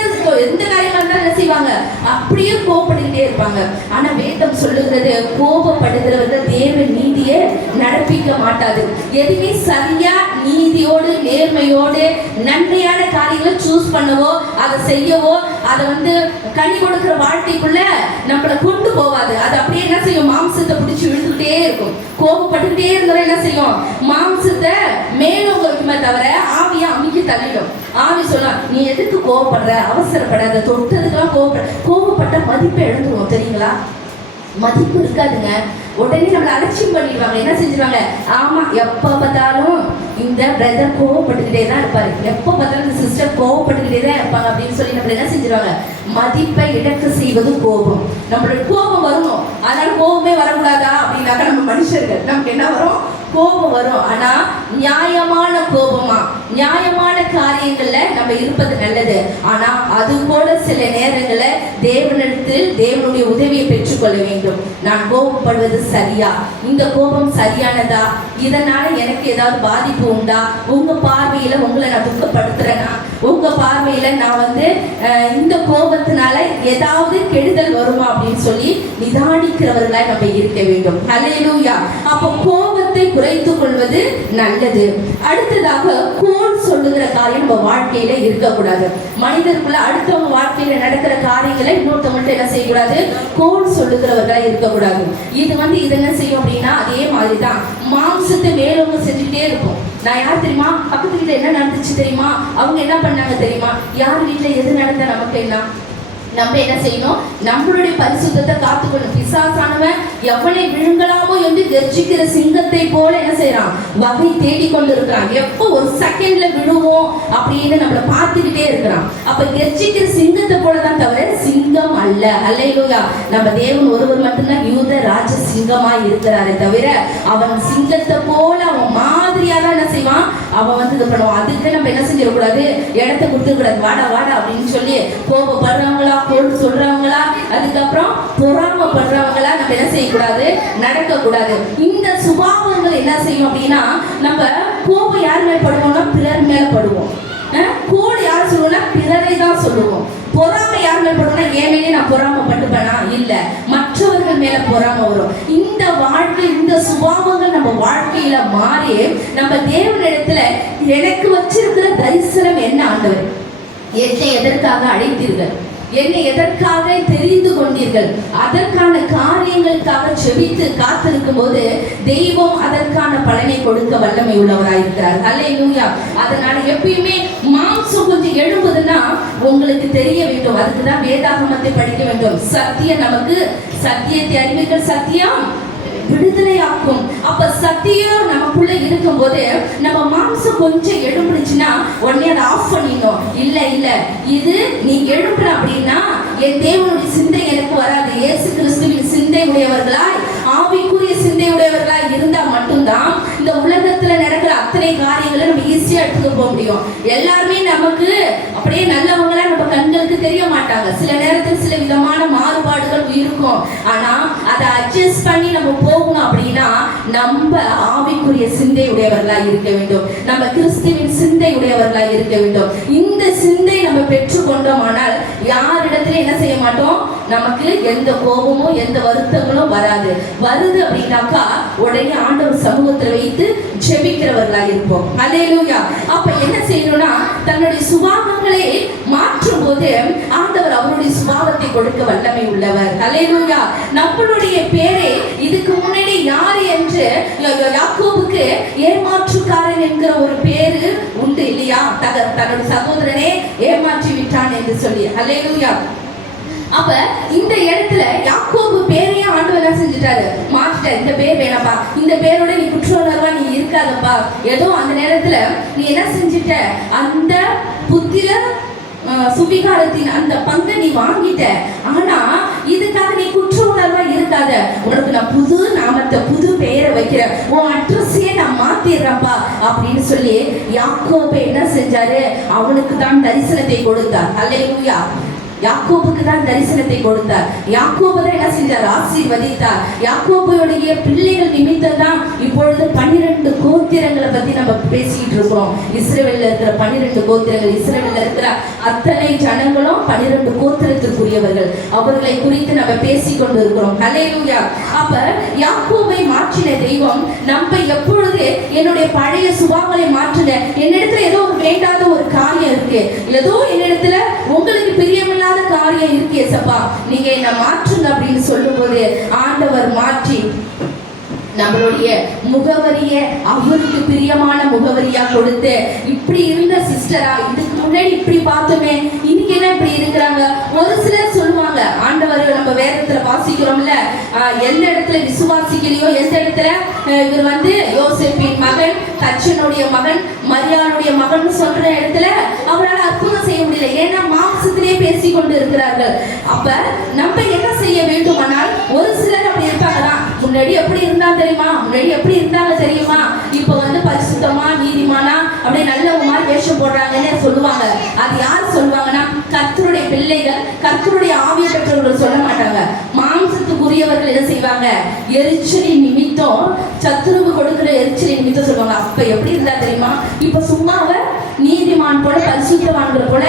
காரியமா இருந்தாலும் என்ன செய்வாங்க, அப்படியே கோபப்பட்டுக்கிட்டே இருப்பாங்க. ஆனா வேதம் சொல்லுகிறது, கோபப்படுகிறவர்கள் தேவ நீதியை நடப்பிக்க மாட்டாது. எதுவுமே சரியா நீதியோடு நேர்மையோடு நன்மையான காரியங்களை சூஸ் பண்ணவோ, அதை செய்யவோ, அதை கனி கொடுக்கிற வாழ்க்கைக்குள்ள நம்மளை கொண்டு போவாது. அது அப்படியே என்ன செய்யும், மாம்சத்தை பிடிச்சி விழுந்துகிட்டே இருக்கும். கோபப்பட்டுக்கிட்டே இருந்தா என்ன செய்யும், மாம்சத்தை மேலும் இருக்குமே தவிர ஆவியை அமைக்க தள்ளிடும். ஆவி சொல்லலாம், நீ எதுக்கு கோபப்படுற, அவசரப்படாத, தொட்டதுக்கெல்லாம் கோபப்பட்ட மதிப்பை எழுந்துருவோம். தெரியுங்களா? மதிப்பு இருக்காதுங்க. உடனே நம்மளை அலட்சியம் பண்ணிடுவாங்க. என்ன செஞ்சிருவாங்க, ஆமா எப்ப பார்த்தாலும் இந்த பிரதர் கோவப்பட்டுக்கிட்டே தான் இருப்பாரு, எப்ப பார்த்தாலும் இந்த சிஸ்டர் கோவப்பட்டுக்கிட்டே தான் இருப்பாங்க அப்படின்னு சொல்லி நம்மள என்ன செஞ்சிருவாங்க, மதிப்பை இழக்க செய்வது கோபம். நம்மளோட கோபம் வரணும். அதனால கோபமே வரக்கூடாதா அப்படின்னாக்கா நம்ம மனுஷர்கள் நமக்கு என்ன வரும், கோபம் வரும். ஆனா நியாயமான கோபமா, நியாயமான காரியங்கள்ல நம்ம இருப்பது நல்லது. ஆனா அது கூட சில நேரங்கள்ல தேவனிடத்தில் தேவனுடைய உதவியை பெற்றுக்கொள்ள வேண்டும். நான் கோபப்படுவது சரியா, இந்த கோபம் சரியானதா, இதனால எனக்கு ஏதாவது பாதிப்பு உண்டா, உங்க பார்வையில உங்களை நான் துக்கப்படுத்துறேன்னா, உங்க பார்வையில நான் இந்த கோபத்தினால ஏதாவது கெடுதல் வருமா அப்படின்னு சொல்லி நிதானிக்கிறவர்களாய் நம்ம இருக்க வேண்டும். ஹல்லேலூயா. அப்போ கோபத்தை குறைத்துக் கொள்வது நல்லது. அடுத்ததாக கோல் சொல்லுகிற காரியம் நம்ம வாழ்க்கையில இருக்கக்கூடாது. மனிதருக்குள்ள அடுத்தவங்க வாழ்க்கையில நடக்கிற காரியங்களை இன்னொருத்தவங்கள்ட்ட என்ன செய்யக்கூடாது, கோல் சொல்லுகிறவர்களா இருக்கக்கூடாது. இது இது என்ன செய்யும் அப்படின்னா, அதே மாதிரிதான் மாம்சத்தை மேலவங்க செஞ்சுக்கிட்டே இருப்போம். நான் யார் தெரியுமா, பக்கத்து வீட்டுல என்ன நடந்துச்சு தெரியுமா, அவங்க என்ன பண்ணாங்க தெரியுமா, யார் வீட்டுல எது நடந்தா நமக்கு என்ன, நம்ம என்ன செய்யணும், நம்மளுடைய பரிசுத்தத்தை காத்துக்கணும். பிசாசானவன் பிசாசானவன் எவனை விழுங்கலாமோ என்று கர்ஜிக்கிற சிங்கத்தை போல என்ன செய்யறான், வகை தேடி கொண்டு இருக்கிறான். எப்போ ஒரு செகண்ட்ல விழுவோம் அப்படின்னு நம்மளை பார்த்துக்கிட்டே இருக்கிறான். அப்ப கர்ஜிக்கிற சிங்கத்தை போலதான் தவிர சிங்கம் அல்ல. அல்லேலூயா. நம்ம தேவன் ஒருவர் மட்டும்தான் யூத ராஜ சிங்கமாய் இருக்கிறாரே தவிர அவன் சிங்கத்தை போல அவன் மாதிரியா தான் என்ன செய்வான், அவன் வந்து இது பண்ணுவான். அதுக்கு நம்ம என்ன செஞ்சிடக்கூடாது, இடத்தை கொடுத்துக்கூடாது. வாடா வாடா அப்படின்னு சொல்லி கோபப்படுறவங்களா, கோல் சொல்றவங்களா, அதுக்கப்புறம் பொறாமப்படுறவங்களா நம்ம என்ன செய்யக்கூடாது, நடக்கக்கூடாது. இந்த சுபாவங்கள் என்ன செய்யும் அப்படின்னா, நம்ம கோபம் யார் மேல படுவோம்னா பிறர் மேல படுவோம். கோடு யார் சொல்லுவோம்னா பிறரை தான் சொல்லுவோம். பொறாமை யார் மேல படுவோம்னா என் மேலே நான் பொறாமப்பட்டுப்பேனா, இல்ல மற்றவர்கள் மேல பொறாம வரும். இந்த வாழ்க்கை, இந்த சுபாவங்கள் நம்ம வாழ்க்கையில மாறி நம்ம தேவனிடத்துல எனக்கு வச்சிருக்கிற தரிசனம் என்ன, ஆண்டவர் என்னை எதற்காக அழைத்தீர்கள், என்னை எதற்காக தெரிந்து கொண்டீர்கள், அதற்கான காரியங்களுக்காக செபித்து காத்திருக்கும் போது தெய்வம் அதற்கான பலனை கொடுக்க வல்லமை உள்ளவராயிருக்கிறார். அல்லேலூயா. அதனால எப்பயுமே மாம்சம் கொஞ்சம் எழும்புதுன்னா உங்களுக்கு தெரிய வேண்டும். அதுக்குதான் வேதாகமத்தை படிக்க வேண்டும். சத்தியம் நமக்கு, சத்தியத்தை அறிவிக்கிற சத்தியம் விடுதலையாக்கும். அப்ப சத்தியம் நமக்குள்ள இருக்கும் போது நம்ம மாம்சம் கொஞ்சம் எழுப்புச்சுன்னா உடனே அதை ஆஃப் பண்ணிடணும். இல்ல இல்ல, இது நீ எழுப்புற அப்படின்னா என் தேவனுடைய சிந்தை எனக்கு வராது. இயேசு கிறிஸ்துவின் சிந்தை உடையவர்களாய், ஆவிக்குரிய சிந்தை உடையவர்களாய் இருந்தா மட்டும்தான் இந்த உலகத்துல நடக்கிற அத்தனை காரியங்களை நம்ம ஈஸியா எடுத்துக்க போக முடியும். எல்லாருமே நமக்கு அப்படியே நல்லவங்களா நம்ம கண்களுக்கு தெரிய மாட்டாங்க. சில நேரத்தில் சில விதமான மாறுபாடுகள் இருக்கும். ஆனா அதை அட்ஜஸ்ட் பண்ணி நம்ம போகணும் அப்படின்னா நம்ம ஆவிக்குரிய சிந்தை உடையவர்களாய் இருக்க வேண்டும். நம்ம கிறிஸ்துவின் சிந்தை உடையவர்களாய் இருக்க வேண்டும். இந்த சிந்தை நம்ம பெற்றுக்கொண்டோமானால் யாரிடத்துல என்ன செய்ய மாட்டோம், நமக்கு எந்த கோபமும் எந்த வருத்தங்களும் வராது. வருது அப்படின்னாக்கா உடனே ஆண்டவர் சமூகத்தில் வைத்து ஜெபிக்கிறவர்களாக இருப்போம். அல்லேலூயா. அப்ப என்ன செய்யணும்னா தன்னுடைய சுபாவங்களை மாற்றும் போது ஆண்டவர் அவருடைய சுபாவத்தை கொடுக்க வல்லமை உள்ளவர். அல்லேலூயா. நம்மளுடைய பேரை இதுக்கு முன்னாடி யார் என்று யாக்கோபுக்கு ஏமாற்றுக்காரன் என்கிற ஒரு பேரு உண்டு இல்லையா, தன்னுடைய சகோதரனே ஏமாற்றி விட்டான் என்று சொல்லி. அல்லேலூயா. அப்ப இந்த இடத்துல யாக்கோபு பேரையே ஆண்டவர் என்ன செஞ்சுட்டாரு, மாற்றிட்டார். இந்த பேர் வேணாப்பா, இந்த பேரோட நீ குற்ற உணர்வா நீ இருக்காதப்பா. ஏதோ அந்த நேரத்துல நீ என்ன செஞ்சுட்ட, அந்த புத்திர சுவிகாரத்தின் அந்த பங்கை நீ வாங்கிட்ட. ஆனா இதுக்காக நீ குற்ற உணர்வா இருக்காத. உனக்கு நான் புது நாமத்தை, புது பெயரை வைக்கிறேன், உன் அட்ரஸையே நான் மாத்திடுறேன்ப்பா அப்படின்னு சொல்லி யாக்கோபு என்ன செஞ்சாரு, அவனுக்கு தான் தரிசனத்தை கொடுத்தார். அல்லேலூயா. யாக்கோபுக்கு தான் தரிசனத்தை கொடுத்தார். யாக்கோபு தான் என்ன செஞ்சார், ஆசீர்வதித்தார். யாக்கோபுடைய பிள்ளைகள் நிமித்தம் தான் இப்பொழுது 12 கோத்திரங்களை பத்தி நம்ம பேசிட்டு இருக்கிறோம். இஸ்ரவேல்ல இருக்கிற 12 கோத்திரங்கள், இஸ்ரவேல்ல இருக்கிற அத்தனை ஜனங்களும் 12 கோத்திரத்திற்குரியவர்கள். அவர்களை குறித்து நம்ம பேசிக்கொண்டு இருக்கிறோம். அல்லேலூயா. அப்ப யாக்கோபை மாற்றின தெய்வம் நம்ம எப்பொழுது என்னுடைய பழைய சுபாவங்களை மாற்றுங்க, என்னிடத்துல ஏதோ ஒரு வேண்டாத ஒரு காரியம் இருக்கு, ஏதோ என்னிடத்துல உங்களுக்கு பிரியமில்லாத காரியம் இருக்கு ஏசப்பா, நீங்க என்ன மாற்றுங்க அப்படின்னு சொல்லும் போது ஆண்டவர் மாற்றி நம்மளுடைய முகவரிய அவருக்கு பிரியமான முகவரியா கொடுத்து, இப்படி இருந்த சிஸ்டரா இதுக்கு முன்னாடி இப்படி பார்த்தோமே, இன்னைக்கு என்ன இப்படி இருக்கிறாங்க. ஒரு சிலர் சொல்லுவாங்க, ஆண்டவர் நம்ம வேதத்துல வாசிக்கிறோம்ல, எந்த இடத்துல விசுவாசிக்கலையோ, எந்த இடத்துல இவர் வந்து யோசேப்பின் மகன், தச்சனுடைய மகன், மரியாளுடைய மகன் சொல்ற இடத்துல அவரால் அற்புதம் செய்ய முடியல. ஏன்னா மாம்சத்திலே பேசி கொண்டு இருக்கிறார்கள். அப்ப நம்ம என்ன செய்ய வேண்டுமானால், ஒரு சிலர் அப்படி இருப்பாங்கதான், முன்னாடி எப்படி இருந்தா தெரியுமா, முன்னாடி எப்படி இருந்தாங்க தெரியுமா, இப்ப வந்து பரிசுத்தமா நீதிமானா அப்படியே நல்ல மாதிரி வேஷம் போடுறாங்கன்னு சொல்லுவாங்க. அது யார் சொல்லுவாங்கன்னா கர்த்தருடைய பிள்ளைகள், கர்த்தருடைய ஆவியை பெற்றவர்கள் சொல்ல மாட்டாங்க. மாம்சத்துக்குரியவர்கள் என்ன செய்வாங்க, எரிச்சலின் நிமித்தம், சத்துருவு கொடுக்கிற எரிச்சலின் நிமித்தம் சொல்லுவாங்க. அப்ப எப்படி இருந்தா தெரியுமா, இப்ப சும்மாவ நீதிமான் போல பரிசுத்தவான்கள் போல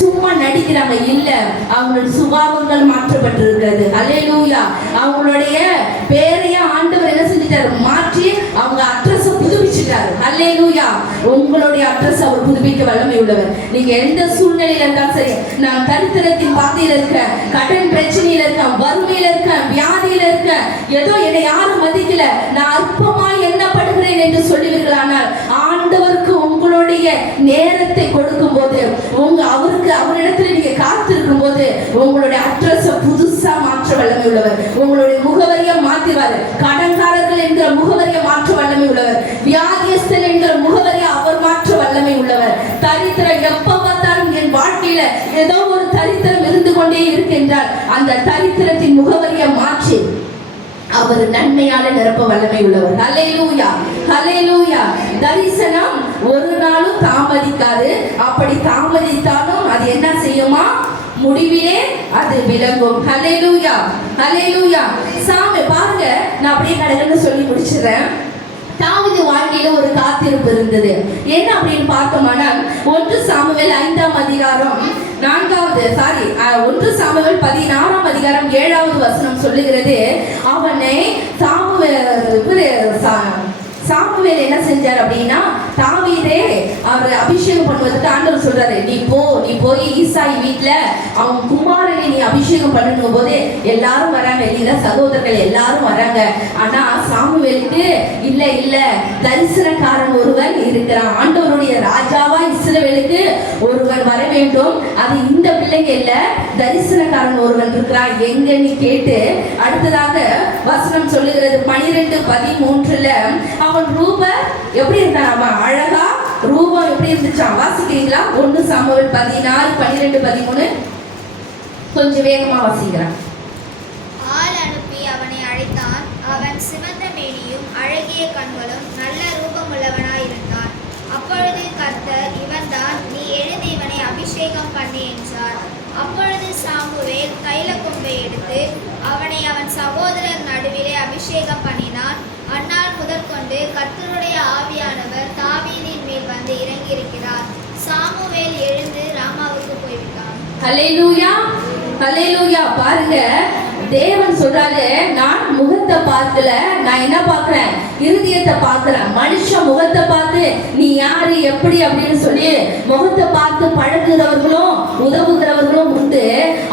சும்மா நடிக்கிறாங்க. இல்ல, அவங்களுடைய சுபாவங்கள் மாற்றப்பட்டிருக்கிறது. அல்லேலூயா. அவங்களுடைய பேரைய ஆண்டவர் என்ன செஞ்சிட்டாரு, மாற்றி அவங்க அட்ரஸ் புதுப்பிச்சிட்டாரு. அல்லேலூயா. உங்களுடைய அட்ரஸ் அவர் புதுப்பிக்க வல்லமை உள்ளவர். நீங்க எந்த சூழ்நிலையில இருந்தாலும் சரி, நான் தரித்திரத்தின் பாதையில இருக்கேன், கடன் பிரச்சனையில இருக்கேன், வறுமையில இருக்கேன், வியாதியில இருக்கேன், ஏதோ என்னை யாரும் மதிக்கல, நான் அற்பமாய் எண்ணப்படுகிறேன் என்று சொல்லுவீர்களானால் ஆண்டவருக்கு உங்களுடைய நேரத்தை கொடுக்கும் போது, அவருக்கு அவரிடத்துல நீங்க காத்திருக்கும் போது உங்களுடைய அட்ரஸ் புதுசா மாற்ற வல்லமை உள்ளவர், உங்களுடைய முகவரியை மாத்திடுவாரு. கடன்காரர்கள் என்கிற முகவரியை மாற்ற வல்லமை உள்ளவர். வியாதியஸ்தன் என்கிற முகவரியை அவர் மாற்ற வல்லமை உள்ளவர். தரித்திரம் எப்ப பார்த்தாலும் என் வாழ்க்கையில ஏதோ ஒரு தரித்திரம் இருந்து கொண்டே இருக்கின்றால் அந்த தரித்திரத்தின் முகவரியை மாற்றி அவர் நன்மையால நிரப்ப வல்லமை உள்ளவர். ஹல்லேலூயா, ஹல்லேலூயா. தரிசனம் ஒரு நாளும் தாமதிக்காது. அப்படி தாமதித்தாலும் அது என்ன செய்யுமா? முடிவிலே அது விளங்கும். ஹல்லேலூயா, ஹல்லேலூயா. சாமி பாருங்க, நான் அப்படியே கடகன்னு சொல்லி முடிச்சிடுறேன். தாவீது வாழ்க்கையில ஒரு காத்திருப்பு இருந்தது. என்ன அப்படின்னு பார்த்தோம்னா 1 சாமுவேல் 5ஆம் அதிகாரம் 1 சாமுவேல் 16ஆம் அதிகாரம் 7வது வசனம் சொல்லுகிறது, அவனை சாமுவேல் என்ன செஞ்சார் அப்படின்னா, தாவீதே அவர் அபிஷேகம் பண்ணுவதற்கு ஆண்டவர் சொல்றாரு, நீ போய் ஈசாய் வீட்டுல அவன் குமாரனை நீ அபிஷேகம் பண்ணும் போது எல்லாரும் வராங்க இல்லைங்களா, சகோதரர்கள் எல்லாரும் வராங்க. ஆனா சாமுவேலுக்கு இல்ல தரிசனக்காரன் ஒருவன் இருக்கிறான், ஆண்டவருடைய ராஜாவா இஸ்ரவேலுக்கு ஒருவன் வர வேண்டும், அது இந்த பிள்ளைங்க இல்ல, தரிசனக்காரன் ஒருவன் இருக்கிறான் எங்கன்னு கேட்டு அடுத்ததாக வசனம் சொல்லுகிறது 12:13 அவன் ரூபம் எப்படி இருந்தான், அவன் அழகா ரூபம் எப்படி இருந்துச்சான். வாசிக்கிறீங்களா? 1 சாமுவேல் 16, 12, 13 கொஞ்சம் வேகமா வாசிக்கிறான். ஆள் அனுப்பி அவனை அழைத்தான். அவன் சிவந்த மேனியும் அழகிய கண்களும் நல்ல ரூபமுள்ளவனாயிருந்தான். அப்பொழுது கர்த்தர், இவன்தான், நீ எழுந்து இவனை அபிஷேகம் பண்ணு என்றார். அப்பொழுது சாமுவேல் தைல கொம்பை எடுத்து அவனை அவன் சகோதரர் நடுவிலே அபிஷேகம் பண்ணினான். அந்நாள் முதற்கொண்டு கர்த்தருடைய ஆவியானவர் தாவீதின் மேல் வந்து இறங்கியிருக்கிறார். சாமுவேல் எழுந்து ராமாவுக்கு போய்விட்டான். ஹல்லேலூயா, ஹல்லேலூயா. பாருங்க, தேவன் சொல்றாரு, நான் முகத்தை பார்க்கல, நான் என்ன பார்க்கிறேன்? இருதயத்தை பார்க்கிறேன். மனுஷன் முகத்தை பார்த்து நீ யாரு எப்படி அப்படின்னு சொல்லி முகத்தை பார்த்து பழகுகிறவர்களும் உதவுகிறவர்களும் உண்டு.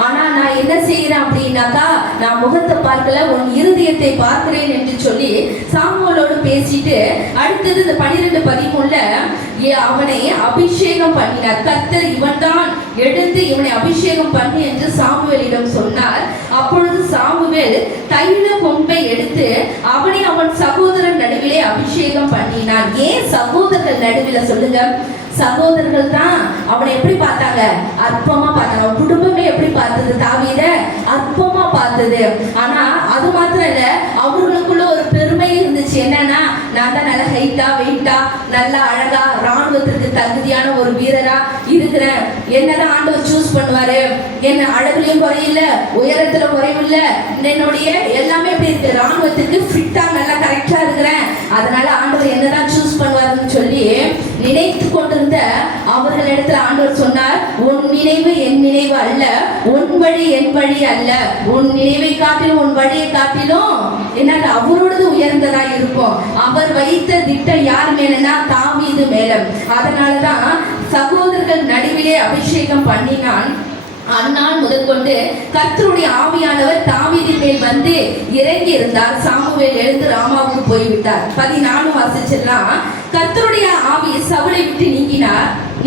ஆனா நான் என்ன செய்யறேன் அப்படின்னாக்கா, நான் முகத்தை பார்க்கல, உன் இருதயத்தை பார்க்கிறேன் என்று சொல்லி சாமுவேலோடு பேசிட்டு அடுத்தது இந்த 12:13 அவனை அபிஷேகம் பண்ணினார். கர்த்தர், இவன் தான், எடுத்து இவனை அபிஷேகம் பண்ணு என்று சாமுவேலிடம் சொன்னார். அப்பொழுது சாமுவேல் தைல கொம்பை எடுத்து அவனை அவன் சகோதரன் நடுவிலே அபிஷேகம் பண்ணினான். ஏன் சகோதரர்கள் நடுவில சொல்லுங்க? சகோதரர்கள் தான் அவனை எப்படி பார்த்தாங்க? அற்பமா பார்த்தாங்க. அவன் குடும்பமே எப்படி பார்த்தது? தாவீத அற்பமா பார்த்தது. ஆனா அது மாத்திரம் இல்ல, அவர்களுக்குள்ள ஒரு பெருமை இருந்துச்சு. என்னன்னா, நான் தான் நல்ல ஹைட்டா வெயிட்டா நல்லா அழகா ராணுவத்திற்கு தகுதியான ஒரு வீரரா இருக்கிறேன். என்னதான் ஆண்டவர் சூஸ் பண்ணுவாரு, என்ன அழகுலயும் குறையில்ல, உயரத்துல குறைவில்ல, என்னுடைய எல்லாமே எப்படி இருக்கு, ராணுவத்துக்கு ஃபிட்டா நல்லா கரெக்டா இருக்கிறேன், அதனால ஆண்டவர் என்னதான் சூஸ் பண்ணுவாருன்னு சொல்லி நினைத்து கொண்டிருந்த அவர்களிடத்துல ஆண்டவர் சொன்னார், உன் நினைவு என் நினைவு அல்ல, உன் வழி என் வழி அல்ல, உன் நினைவை காட்டிலும் உன் வழியை காட்டிலும் என்ன அவரோடது உயர்ந்ததா இருக்கும். அவர் வைத்த திட்டம் யார் மேலனா? தாவீது மேல. அதனாலதான் சகோதரர்கள் நடுவிலே அபிஷேகம் பண்ணினான். அந்நாள் முதற்கொண்டு கர்த்தருடைய ஆவியானவர் தாவீதின் மேல் வந்து இறங்கி இருந்தார். சாமுவேல் எழுந்து ராமாவுக்கு போய்விட்டார். 14 வாசிச்செல்லாம், கர்த்தருடைய ஆவி சவுலை விட்டு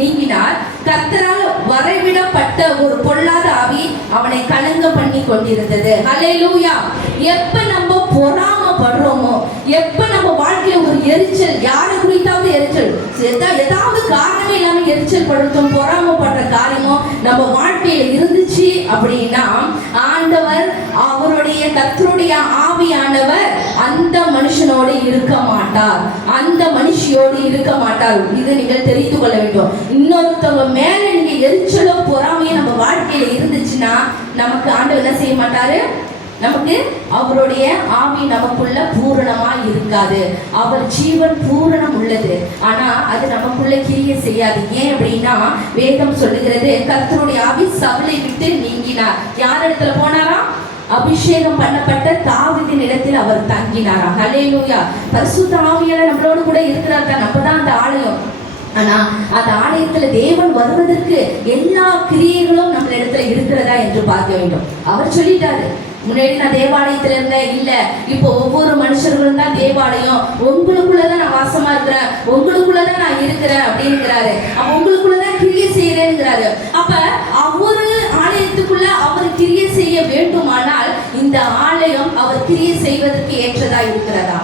நீங்கினார். கர்த்தரால் வரவிடப்பட்ட ஒரு பொல்லாத ஆவி அவனை கலங்க பண்ணி கொண்டிருந்தது. ஹல்லேலூயா. எப்ப நம்ம பொறாமப்படுறோமோ, எப்ப நம்ம வாழ்க்கையில ஒரு எரிச்சல், யாரை குறித்தாவது எரிச்சல், ஏதாவது காரணமே இல்லாம எரிச்சல் படுத்தும் பொறாமப்படுற காரியமோ நம்ம வாழ்க்கையில இருந்துச்சு அப்படின்னா, ஆண்டவர் அவருடைய கர்த்தருடைய ஆவியானவர் அந்த மனுஷனோடு இருக்க மாட்டார், அந்த மனுஷியோடு இருக்க மாட்டார். இது நீங்கள் தெரிந்து கொள்ள வேண்டும். இன்னொருத்தவங்க மேல நீங்க எரிச்சலோ பொறாமையோ நம்ம வாழ்க்கையில இருந்துச்சுன்னா நமக்கு ஆண்டவர் என்ன செய்ய மாட்டாரு, நமக்கு அவருடைய ஆவி நமக்குள்ள பூரணமா இருக்காது. அவர் ஜீவன் பூரணம் உள்ளது, ஆனா அது நமக்குள்ள கிரியை செய்யாது. ஏன் அப்படின்னா வேதம் சொல்லுகிறது, கர்த்தருடைய ஆவி சவுலை விட்டு நீங்கினார். யார் இடத்துல போனாரா? அபிஷேகம் பண்ணப்பட்ட தாவீதின் இடத்தில் அவர் தங்கினாரா. ஹல்லேலூயா. பரிசுத்த ஆவியானவர் நம்மளோடு கூட இருக்கிறார் தான், நம்ம தான் அந்த ஆலயம். ஆனா அந்த ஆலயத்துல தேவன் வருவதற்கு எல்லா கிரியைகளும் நம்ம இடத்துல இருக்கிறதா என்று பார்க்க வேண்டும். அவர் சொல்லிட்டாரு, முன்னாடி நான் தேவாலயத்துல இருந்தேன், இல்ல இப்போ ஒவ்வொரு மனுஷர்களும் தான் தேவாலயம், உங்களுக்குள்ளதான் நான் வாசமா இருக்கிறேன், உங்களுக்குள்ளதான் நான் இருக்கிறேன் அப்படிங்கிறாரு. அப்ப உங்களுக்குள்ளதான் கிரியை செய்யறேங்கிறாரு. அப்ப ஒவ்வொரு ஆலயத்துக்குள்ள அவர் கிரியை செய்ய வேண்டுமானால் இந்த ஆலயம் அவர் கிரியை செய்வதற்கு ஏற்றதா இருக்கிறதா?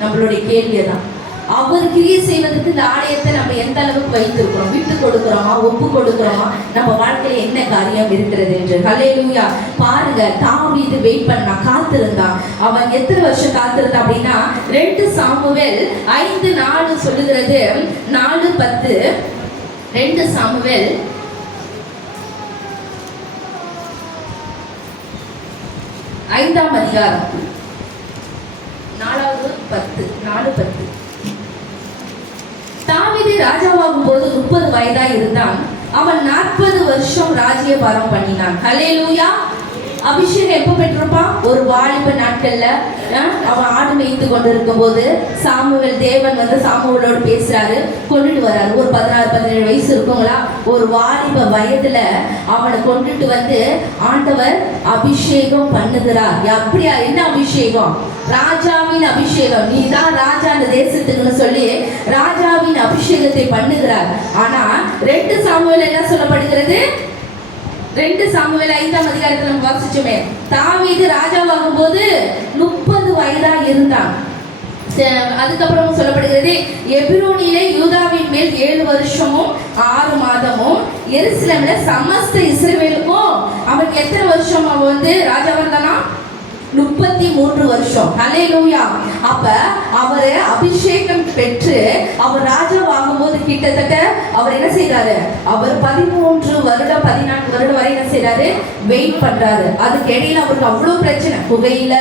நம்மளுடைய கேள்விதான். அவர் கிரியை செய்வதற்கு இந்த ஆலயத்தை நம்ம எந்த அளவுக்கு வைத்திருக்கிறோம், விட்டு கொடுக்கிறோமா, ஒப்பு கொடுக்கிறோமா, நம்ம வாழ்க்கையில என்ன காரியம் இருக்கிறது என்று. ஹல்லேலூயா. பாருங்க, தாவீது வெயிட் பண்ணா, காத்திருந்தான். அவன் எத்தனை வருஷம் காத்திருந்தான் அப்படின்னா 2 சாமுவேல் 5:4 சொல்லுகிறது. 4:10 2 சாமுவேல் 5ஆம் அதிகாரம் 4:10 தாவீது ராஜாவாகும் போது 30 வயதாய் இருந்தான். அவன் 40 வருஷம் ராஜ்யபாரம் பண்ணினான். ஹல்லேலூயா. அபிஷேகம் எப்ப பெற்றிருப்பான்? ஒரு வாலிப நாட்கள்ல அவன் ஆடு மேய்த்து கொண்டிருக்கும் போது சாமுவேல், தேவன் வந்து சாமுவேலோடு பேசுறாரு, கொண்டுட்டு வர்றாரு. ஒரு 16-17 வயசு இருக்குங்களா, ஒரு வாலிப வயதுல அவனை கொண்டுட்டு வந்து ஆண்டவர் அபிஷேகம் பண்ணுகிறார். அப்படியா? என்ன அபிஷேகம்? ராஜாவின் அபிஷேகம். நீ தான் ராஜா அந்த தேசத்துக்குன்னு சொல்லி ராஜாவின் அபிஷேகத்தை பண்ணுகிறார். ஆனா 2 சாமுவேல் என்ன சொல்லப்படுகிறது? 2 சாமுவேல் 5ஆம் அதிகாரத்தில் நம்ம வாசிச்சோமே, தாவீது ராஜாவாகும் போது 30 வயதா இருந்தான். அதுக்கப்புறம் சொல்லப்படுகிறது, எபிரோனிலே யூதாவின் மேல் 7 வருஷமும் 6 மாதமும், எருசலேம்ல சமஸ்த இஸ்ரவேலுக்கும் அவன் எத்தனை வருஷம் அவன் வந்து ராஜாவா இருந்தானா? 33 வருஷம். ஹல்லேலூயா. அப்ப அவரு அபிஷேகம் பெற்று அவர் ராஜாவாகும் போது கிட்டத்தட்ட அவர் என்ன செய்யறாரு? அவர் 13 வருடம் 14 வருடம் வரை என்ன செய்யறாரு? வெயிட் பண்றாரு. அதுக்கு இடையில அவருக்கு அவ்வளவு பிரச்சனை, புகையில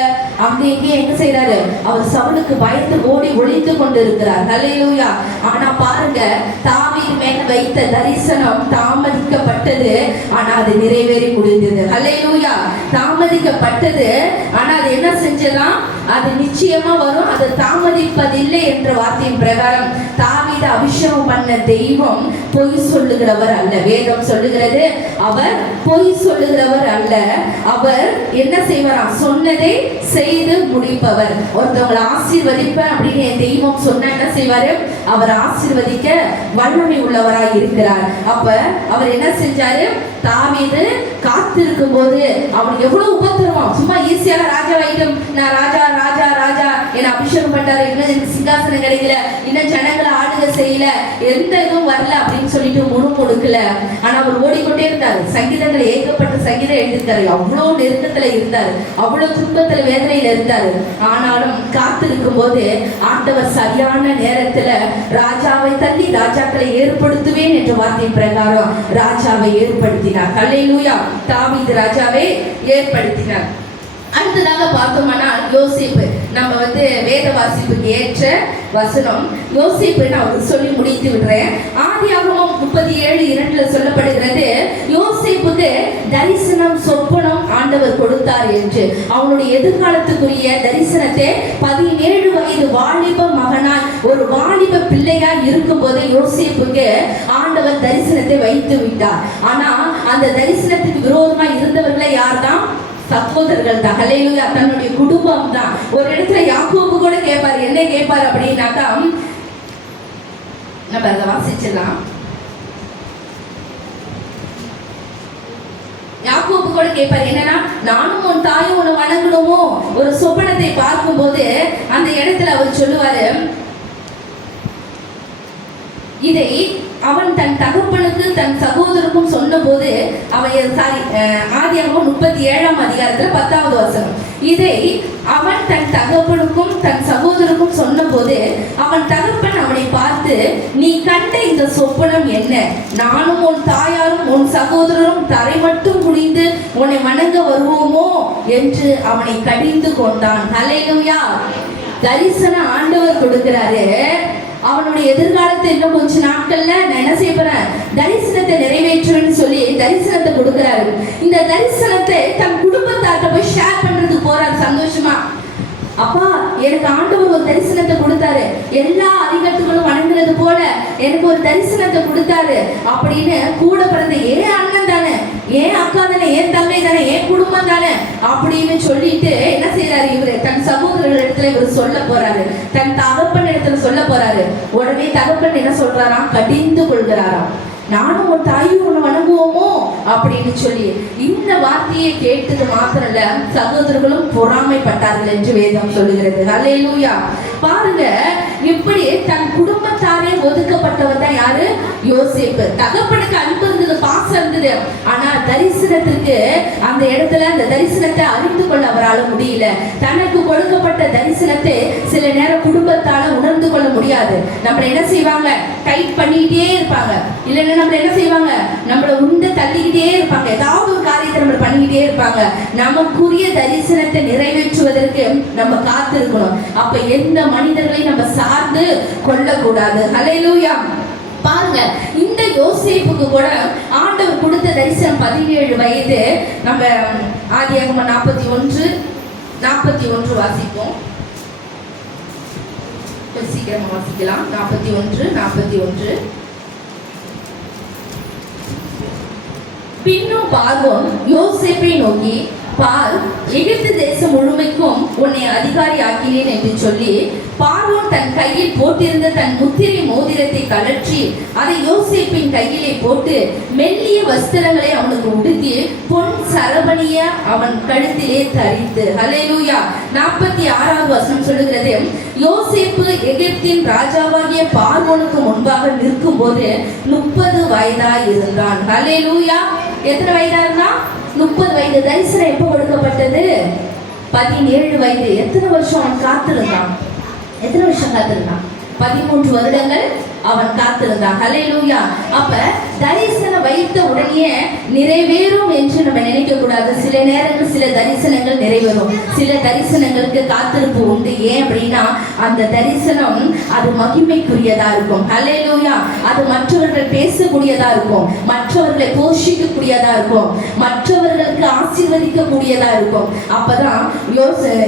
அங்க இங்கே என்ன செய்யறாரு? அவர் சவுலுக்கு பயந்து ஓடி ஒளிந்து கொண்டு இருக்கிறார். ஹல்லேலூயா. ஆனா பாருங்க, தாவீது மேல் வைத்த தரிசனம் தாமதிக்கப்பட்டது, ஆனா அது நிறைவேறி முடிந்தது. ஹல்லேலூயா. தாமதிக்கப்பட்டது, ஆனா அது என்ன செஞ்சதான்? அது நிச்சயமா வரும். அது தாமதிப்பதில்லை என்ற வார்த்தையின் பிரகாரம் தாவீது அபிஷேகம் பண்ண தெய்வம் பொய் சொல்லுகிறவர் அல்ல. வேதம் சொல்லுகிறது, அவர் பொய் சொல்லுகிறவர் அல்ல. அவர் என்ன செய்வாராம்? சொன்னதை செய்து முடிப்பவர். ஒருத்தவங்களை ஆசீர்வதிப்ப அப்படின்னு என் தெய்வம் சொன்ன என்ன செய்வாரு? அவர் ஆசீர்வதிக்க வல்லமை உள்ளவராய் இருக்கிறார். அப்ப அவர் என்ன செஞ்சாரு? தாவீது காத்திருக்கும் போது அவனுக்கு எவ்வளவு உபத்திரவம். சும்மா ஈஸியான ராஜாவாயிட்டும், நான் ராஜா ராஜா ராஜா என்ன அபிஷேகம் பண்ணாரு, இன்னும் எனக்கு சிங்காசனம் கிடைக்கல, இன்னும் ஜனங்களை ஆளுக செய்யல, எந்த இதுவும் வரல அப்படின்னு சொல்லிட்டு முணுமுணுக்கல. ஆனா அவர் ஓடிக்கொண்டே இருந்தாரு. சங்கீதங்களை ஏகப்பட்ட சங்கீதம் எழுதியிருக்காரு. அவ்வளவு நெருக்கத்துல இருந்தாரு, அவ்வளவு துன்பத்துல வேதனையில இருந்தாரு. ஆனாலும் காத்திருக்கும் போது ஆண்டவர் சரியான நேரத்துல ராஜாவை தள்ளி ராஜாக்களை ஏற்படுத்துவேன் என்ற வார்த்தையின் பிரகாரம் ராஜாவை ஏற்படுத்தினார். ஹல்லேலூயா. தாவீது ராஜாவை ஏற்படுத்தினார். அடுத்ததாக பார்த்தோம்னால் யோசேப்பு. நம்ம வந்து வேத வாசிப்புக்கு ஏற்ற வசனம் யோசேப்பு நான் சொல்லி முடித்து விடுறேன். ஆதியாகமம் 37:2 சொல்லப்படுகிறது, யோசேப்புக்கு தரிசனம் சொப்பனம் ஆண்டவர் கொடுத்தார் என்று. அவனுடைய எதிர்காலத்துக்குரிய தரிசனத்தை 17 வயது வாலிப மகனாய், ஒரு வாலிப பிள்ளையாய் இருக்கும் போது யோசேப்புக்கு ஆண்டவர் தரிசனத்தை வைத்து விட்டார். ஆனா அந்த தரிசனத்துக்கு விரோதமா இருந்தவர்களை யார் தான்? சகோதரர்கள் தான். ஹல்லேலூயா. தன்னுடைய குடும்பம் தான். ஒரு இடத்துல யாக்கோபு கூட கேட்பாரு. என்ன கேட்பாரு அப்படின்னாக்கா, நம்ம அதை வாசிச்சிடலாம். யாக்கோபு கூட கேட்பாரு, என்னன்னா, நானும் உன் தாயும் உன்னை வணங்கணுமோ? ஒரு சொப்பனத்தை பார்க்கும் போது அந்த இடத்துல அவர் சொல்லுவாரு, இதை அவன் தன் தகப்பனுக்கு தன் சகோதரருக்கும் சொன்ன போது, ஆதியாகமம் 37ஆம் அதிகாரத்துல 10வது வசனம், இதை அவன் தன் தகப்பனுக்கும் தன் சகோதரருக்கும் சொன்ன போது அவன் தகப்பன் அவனை பார்த்து, நீ கண்ட இந்த சொப்பனம் என்ன? நானும் உன் தாயாரும் உன் சகோதரரும் தரை மட்டும் குனிந்து உன்னை வணங்க வருவோமோ என்று அவனை கடிந்து கொண்டான். ஹல்லேலூயா. தரிசனம் ஆண்டவர் கொடுக்கிறாரு. அவனுடைய எதிர்காலத்தை இன்னும் கொஞ்ச நாட்கள்ல நான் என்ன செய்ய போறேன்? தரிசனத்தை நிறைவேற்றுவேன்னு சொல்லி தரிசனத்தை கொடுக்கிறாரு. இந்த தரிசனத்தை தன் குடும்பத்தார்ட்ட போய் ஷேர் பண்றதுக்கு போறாரு சந்தோஷமா. அப்பா, எனக்கு ஆண்டவர் ஒரு தரிசனத்தை கொடுத்தாரு, எல்லா அதிகாரத்துகளும் வணங்குறது போல எனக்கு ஒரு தரிசனத்தை கொடுத்தாரு அப்படின்னு கூட பிறந்த ஏன் அண்ணன் தானே, ஏன் அக்கா தானே, ஏன் தங்கை தானே, ஏன் குடும்பம் தானே அப்படின்னு சொல்லிட்டு என்ன செய்யறாரு? இவரு தன் சகோதரர்கள் இடத்துல இவர் சொல்ல போறாரு, தன் தகப்பன் இடத்துல சொல்ல போறாரு. உடனே தகப்பன் என்ன சொல்றாராம்? கடிந்து கொள்கிறாராம். நானும் ஒரு தாயும் உன்னை வணங்குவோமோ அப்படின்னு சொல்லி இந்த வார்த்தையை கேட்டது மாத்திரம் இல்ல, சகோதரர்களும் பொறாமைப்பட்டார்கள் என்று வேதம் சொல்லுகிறது. அல்லேலூயா. பாருங்க, இப்படி தன் குடும்பத்தாரே ஒதுக்கப்பட்டவர் தான் யாரு? யோசேப்பு. தகப்பனுக்கு அன்பு இருந்தது, பாசம் இருந்தது, ஆனா தரிசனத்திற்கு அந்த இடத்துல அந்த தரிசனத்தை அறிந்து கொள்ள அவரால் முடியல. தனக்கு கொடுக்கப்பட்ட தரிசனத்தை சில நேரம் குடும்பத்தால உணர்ந்து கொள்ள முடியாது. நம்மள என்ன செய்வாங்க? டைட் பண்ணிக்கிட்டே இருப்பாங்க, இல்லைன்னா நம்மள என்ன செய்வாங்க? நம்மள உண்டு தள்ளிக்கிட்டே இருப்பாங்க, ஏதாவது ஒரு காரியத்தை நம்ம பண்ணிக்கிட்டே இருப்பாங்க. நமக்குரிய தரிசனத்தை நிறைவேற்றுவதற்கு நம்ம காத்திருக்கணும். அப்ப எந்த மனிதர்களையும் நம்ம சார்ந்து கொள்ளக்கூடாது. அல்லேலூயா. பாருங்க, இந்த யோசேப்புக்கு கூட ஆண்டவர் கொடுத்த தரிசனம் 17 வயது. நம்ம ஆதியாகமம் 41 வாசிப்போம். சீக்கிரமா வாசிக்கலாம். 41. பின்னும் பார்வோன் யோசேப்பை நோக்கி, பார், எகிப்து தேசம் முழுமைக்கும் உன்னை அதிகாரி ஆக்கினேன் என்று சொல்லி பார்வோன் தன் கையில் போட்டிருந்த தன் முத்திரை மோதிரத்தை கழற்றி அதை யோசேப்பின் கையிலே போட்டு மெல்லிய வஸ்திரங்களை அவனுக்கு உடுத்தி பொன் சரபணிய அவன் கழுத்திலே தரித்து. அல்லேலூயா. 46வது வசனம் சொல்லுகிறது, யோசேப்பு எகிப்தின் ராஜாவாகிய பார்வோனுக்கு முன்பாக நிற்கும் போது 30 வயதாய் இருந்தான். அல்லேலூயா. எத்தனை வயதா இருந்தான்? 30 வயது. தரிசனம் எப்போ கொடுக்கப்பட்டது? 17 வயது. எத்தனை வருஷம் அவன் காத்திருந்தான்? 13 வருடங்கள் அவன் காத்திருந்தான். ஹல்லேலூயா. அப்ப தரிசனம் வைத்த உடனே நிறைவேறும் என்று நம்ம நினைக்க கூடாது. சில நேரங்கள் சில தரிசனங்கள் நிறைவேறும், சில தரிசனங்களுக்கு காத்திருப்பு உண்டு. ஏன் அப்படின்னா அந்த தரிசனம் அது மகிமைக்குரியதா இருக்கும். ஹல்லேலூயா. அது மற்றவர்கள் பேசக்கூடியதா இருக்கும், மற்றவர்களை போஷிக்கக்கூடியதா இருக்கும், மற்றவர்களுக்கு ஆசீர்வதிக்கக்கூடியதா இருக்கும். அப்பதான்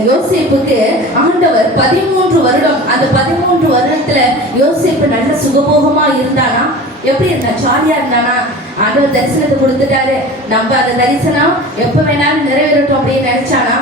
யோசேப்புக்கு ஆண்டவர் 13 வருடம், அந்த 13 வருடத்துல யோசேப்பு நல்ல சுகபோகமா இருந்தானா? எப்படி இருந்தா? ஜாலியா இருந்தானா? ஆண்டவர் தரிசனத்தை கொடுத்துட்டாரு, நம்ம அந்த தரிசனம் எப்ப வேணாலும் நிறைவேறட்டும் அப்படின்னு நினைச்சானா?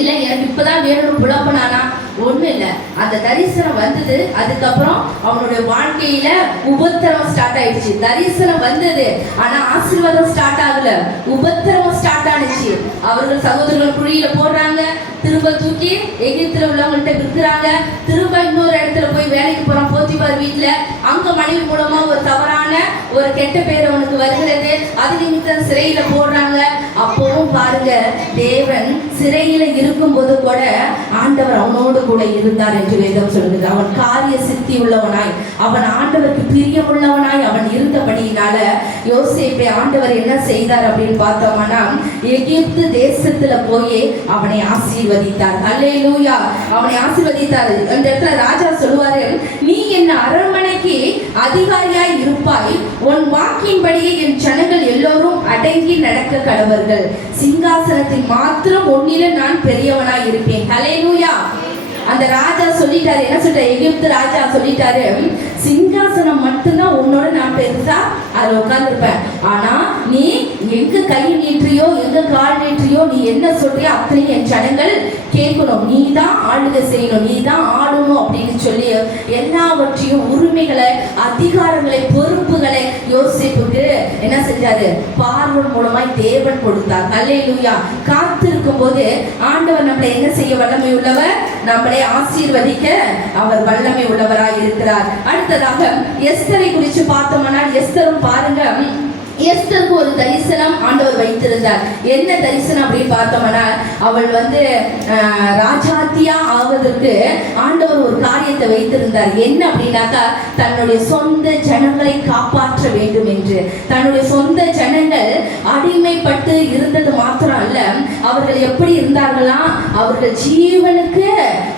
இல்ல எனக்கு இப்பதான் வேணும் புலப்பனானா? ஒண்ணு இல்ல. அந்த தரிசனம் வந்தது, அதுக்கப்புறம் அவனுடைய வாழ்க்கையில உபத்திரவம் ஸ்டார்ட் ஆயிடுச்சு. தரிசனம் வந்தது, ஆனா ஆசீர்வாதம் ஸ்டார்ட் ஆகல, உபத்திரவம் ஸ்டார்ட் ஆனிச்சு. அவர்கள் சகோதரர்கள் குழியில போடுறாங்க, திரும்ப தூக்கி எகிப்துல உள்ளவங்கள்ட்ட விற்கிறாங்க, திரும்ப இன்னொரு இடத்துல போய் வேலைக்கு போறான் போத்திபார் வீட்டுல. அங்க மனைவி மூலமா ஒரு தவறான ஒரு கெட்ட பேர் அவனுக்கு வருகிறது, அது நிமித்தம் சிறையில போடுறாங்க. அப்பவும் பாருங்க, தேவன் சிறையில இருக்கும் போது கூட ஆண்டவர் அவனோடு கூட இருந்தார் என்று வேதம் சொல்லுது. அவன் காரிய சித்தி உள்ளவனாய், அவன் ஆண்டவருக்கு பிரியமுள்ளவனாய் அவன் இருந்தபடியினால யோசேப்பை ஆண்டவர் என்ன செய்தார் அப்படின்னு பார்த்தோம்னா, எகிப்து தேசத்துல போய் அவனை ஆசீர்வதித்தார். அல்லேலூயா. அவனை ஆசீர்வதித்தார். அந்த இடத்துல ராஜா சொல்லுவாரு, நீ என் அரண்மனைக்கு அதிகாரியாய் இருப்பாய், உன் வாக்கின்படியே என் ஜனங்கள் எல்லோரும் அடங்கி நடக்க கடவர்கள், சிங்காசனத்தில் மாத்திரம் ஒன்னில நான் பெரியவனாய் இருப்பேன். அல்லேலூயா. அந்த ராஜா சொல்லிட்டாரு, என்ன சொல்லிட்டாரு? எகிப்து ராஜா சொல்லிட்டாரு, சிங்காசனம் மட்டும்தான் உன்னோட நான் பெருசா அதுல உட்கார்ந்துருப்பேன், ஆனா நீ எங்க கை நீற்றியோ எங்க கால் நீற்றியோ நீ என்ன சொல்றியோ அத்தனையும் என் ஜனங்கள் கேட்கணும், நீ தான் ஆளுகை செய்யணும், நீ தான் ஆளணும் அப்படின்னு சொல்லி எல்லாவற்றையும் உரிமைகளை, அதிகாரங்களை, பொறுப்புகளை யோசேப்புக்கு என்ன செஞ்சாரு? பார்வோன் மூலமாய் தேவன் கொடுத்தார். அல்லேலூயா. காத்திருக்கும் போது ஆண்டவர் நம்மளை என்ன செய்ய வல்லமை உள்ளவர்? நம்மளை ஆசீர்வதிக்க அவர் வல்லமை உள்ளவராய் இருக்கிறார். அடுத்ததாக எஸ்தரை குறித்து பார்த்தோம்னா, எஸ்தரும் பாருங்க, எஸ்தருக்கு ஒரு தரிசனம் ஆண்டவர் வைத்திருந்தார். என்ன தரிசனம் அப்படின்னு பார்த்தோம்னா, அவள் ராஜாத்தியா ஆவதற்கு ஆண்டவர் ஒரு காரியத்தை வைத்திருந்தார். என்ன அப்படின்னாக்கா, தன்னுடைய சொந்த ஜனங்களை காப்பாற்ற வேண்டும் என்று. தன்னுடைய சொந்த ஜனங்கள் அடிமைப்பட்டு இருந்தது மாத்திரம் அல்ல, அவர்கள் எப்படி இருந்தார்களா? அவர்கள் ஜீவனுக்கு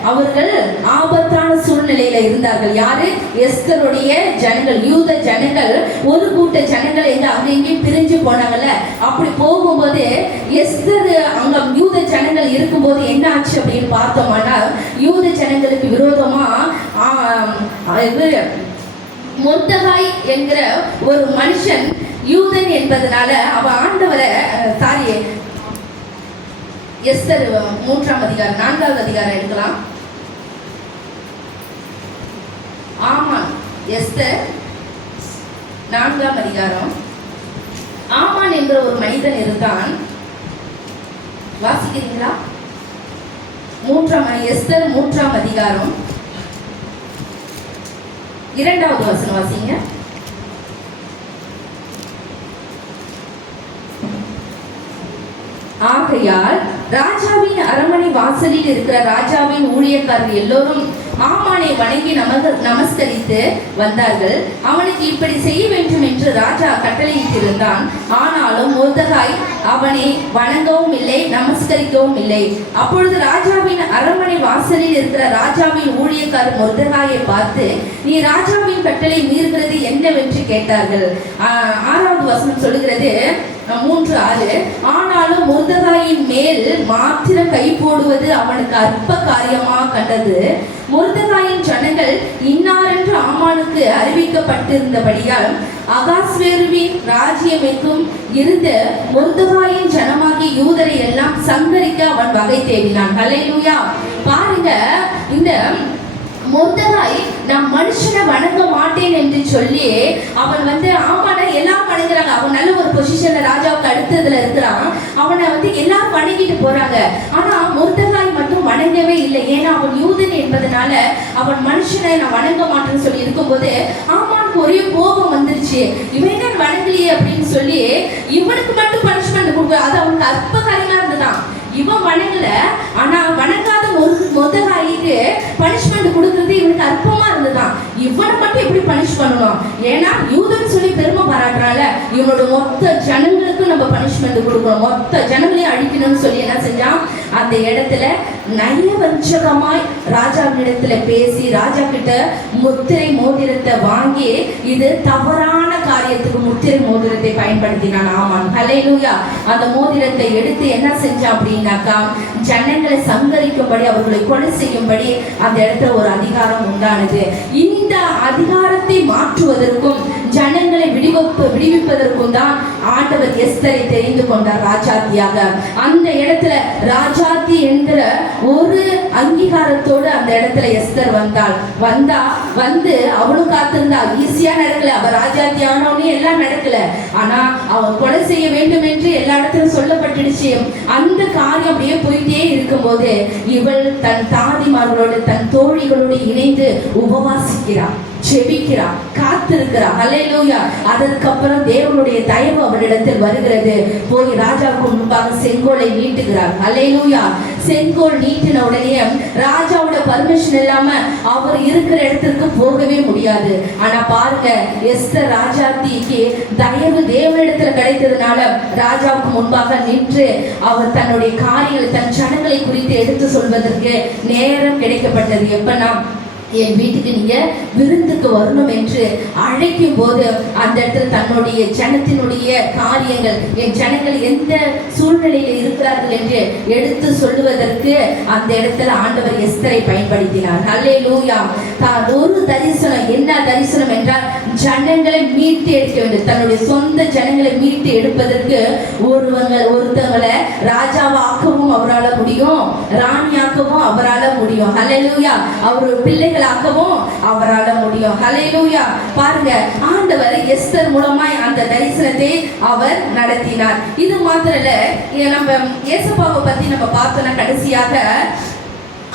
அவர்கள் ஆபத்தான சூழ்நிலையில இருந்தார்கள். யாரு? எஸ்தருடைய ஜனங்கள், யூத ஜனங்கள். ஒரு கூட்ட ஜனங்கள் எங்க அங்கேயும் பிரிஞ்சு போனாங்கல்ல, அப்படி போகும்போது எஸ்தர் அங்க யூத ஜனங்கள் இருக்கும்போது என்ன ஆச்சு அப்படின்னு பார்த்தோம்னா, யூத ஜனங்களுக்கு விரோதமா மொர்தெகாய் என்கிற ஒரு மனுஷன், யூதன் என்பதனால அவன் ஆண்டவரை எஸ்தர் 3ஆம் அதிகாரம் 4வது அதிகாரம் எடுக்கலாம். ஆமா, எஸ்தர் 4ஆம் அதிகாரம். ஆமான் என்ற ஒரு மனிதன் இருந்தான். வாசிக்கிறீங்களா? எஸ்தர் 3ஆம் அதிகாரம் 2வது வசனம் வாசிங்க. ஆகையால் ராஜாவின் அரண்மனை வாசலில் இருக்கிற ராஜாவின் ஊழியக்காரர் எல்லோரும் ஆமானை வணங்கி நமஸ்கரித்து வந்தார்கள். அவனுக்கு இப்படி செய்ய வேண்டும் என்று ராஜா கட்டளையிட்டிருந்தான். ஆனாலும் மொர்தெகாய் அவனை வணங்கவும் இல்லை, நமஸ்கரிக்கவும் இல்லை. அப்பொழுது ராஜாவின் அரண்மனை வாசலில் இருக்கிற ராஜாவின் ஊழியக்காரர் மொர்தெகாயை பார்த்து, நீ ராஜாவின் கட்டளை மீறுகிறது என்னவென்று கேட்டார்கள். 6வது வசனம் சொல்லுகிறது, 3:6. ஆனாலும் மொர்தெகாயின் மேல் மாத்திரம் கை போடுவது அவனுக்கு அற்ப காரியமாக கண்டது. மொர்தெகாயின் ஜனங்கள் இன்னாரென்று ஆமானுக்கு அறிவிக்கப்பட்டிருந்தபடியால் அகாஸ்வேருவின் ராஜ்யம் எங்கும் இருந்த மொர்தெகாயின் ஜனமாகிய யூதரை எல்லாம் சங்கரிக்க அவன் வகை தேடினான். ஹல்லேலூயா. பாருங்க, இந்த மொர்தெகாய் நான் மனுஷனை வணங்க மாட்டேன் என்று சொல்லி அவன் ஆமானை எல்லாம் வணங்குறாங்க. அவன் நல்ல ஒரு பொசிஷன்ல ராஜாவுக்கு அடுத்ததுல இருக்கிறான். அவனை எல்லாம் வணங்கிட்டு போறாங்க. ஆனா மொர்தெகாய் மட்டும் வணங்கவே இல்லை. ஏன்னா அவன் யூதன் என்பதனால அவன் மனுஷனை நான் வணங்க மாட்டேன்னு சொல்லி இருக்கும்போது ஆமானுக்கு ஒரே கோபம் வந்துருச்சு. இவன் என்ன வணங்கலையே அப்படின்னு சொல்லி இவனுக்கு மட்டும் பனிஷ்மெண்ட் கொடுக்க, அது அவனுக்கு அற்ப காரியமா இருந்துதான். இவன் வணங்கல, ஆனா வணங்காத மொர்தெகாய்க்கு பனிஷ்மெண்ட் கொடுக்கறது இவனுக்கு அற்பமா இருந்துதான். இவனை மட்டும் எப்படி பனிஷ் பண்ணணும்? ஏன்னா யூதன் சொல்லி பெருமை பாராட்டுறால, இவனோட மொத்த ஜனங்களுக்கும் நம்ம பனிஷ்மெண்ட் கொடுக்கணும், மொத்த ஜனங்களையும் அழிக்கணும்னு சொல்லி என்ன செஞ்சான்? அந்த இடத்துல நயவஞ்சகமாய் ராஜாவினிடத்துல பேசி ராஜா கிட்ட முத்திரை மோதிரத்தை வாங்கி, இது தவறான காரியத்துக்கு முத்திரை மோதிரத்தை பயன்படுத்தினான் ஆமான். ஹல்லேலூயா. அந்த மோதிரத்தை எடுத்து என்ன செஞ்சான் அப்படின்னாக்கா, ஜனங்களை சங்கரிக்கும்படி, அவர்களை கொலை செய்யும்படி அந்த இடத்துல ஒரு அதிகாரம் உண்டானது. இந்த அதிகாரத்தை மாற்றுவதற்கும் ஜனங்களை விடுவிப்பதற்கும் தான் ஆண்டவர் எஸ்தரை தெரிந்து கொண்டார் ராஜாத்தியாக. அந்த இடத்துல ராஜாத்தி என்கிற ஒரு அங்கீகாரத்தோடு அந்த இடத்துல எஸ்தர் வந்து அவளும் காத்திருந்தா. ஈஸியா நடக்கல. அவ ராஜாத்தி ஆனவனே எல்லாம் நடக்கல. ஆனா அவன் கொலை செய்ய வேண்டும் என்று எல்லா இடத்திலும் சொல்லப்பட்டுடுச்சு. அந்த காரியம் அப்படியே போயிட்டே இருக்கும்போது இவள் தன் தாதிமார்களோடு தன் தோழிகளோடு இணைந்து உபவாசிக்கிறார், ஜெபிக்கிறார், காத்திருக்கிறார். ஹல்லேலூயா. அதற்கப்புறம் தேவனுடைய தயவு அவரிடத்தில் வருகிறது. போய் ராஜாவுக்கு முன்பாக செங்கோலை நீட்டுகிறார். ஹல்லேலூயா. செங்கோல் நீட்டின உடனே ராஜாவோட பர்மிஷன் இல்லாம அவர் இருக்கிற இடத்திற்கு போகவே முடியாது. ஆனா பாருங்க, எஸ்தர் ராஜாத்திக்கு தயவு தேவனிடத்துல கிடைத்ததுனால ராஜாவுக்கு முன்பாக நின்று அவர் தன்னுடைய காரியங்களை, தன் ஜனங்களை குறித்து எடுத்து சொல்வதற்கு நேரம் கிடைக்கப்பட்டது. எப்பனா, என் வீட்டுக்கு நீங்க விருந்துக்கு வரணும் என்று அழைக்கும் போது அந்த இடத்துல தன்னுடைய ஜனத்தினுடைய காரியங்கள், என் ஜனங்கள் எந்த சூழ்நிலையில் இருக்கிறார்கள் என்று எடுத்து சொல்லுவதற்கு அந்த இடத்துல ஆண்டவர் எஸ்தரை பயன்படுத்தினார். ஹல்லேலூயா. ஒரு தரிசனம், என்ன தரிசனம் என்றால் ஜனங்களை மீட்டு எடுக்க வேண்டும். தன்னுடைய சொந்த ஜனங்களை மீட்டு எடுப்பதற்கு ஒருத்தவங்களை ராஜாவாக்கவும் அவரால் முடியும், ராணியாக்கவும் அவரால் முடியும். ஹல்லேலூயா. அவர் பிள்ளைகள் ஆக்கவும் அவரால முடியும். ஹல்லேலூயா. பாருங்க, ஆண்டவர் எஸ்தர் மூலமாய் அந்த தரிசனத்தை அவர் நடத்தினார். இது மாத்திரம் இல்ல, நம்ம ஏசப்பாவை பத்தி நம்ம பார்த்தோம்னா கடைசியாக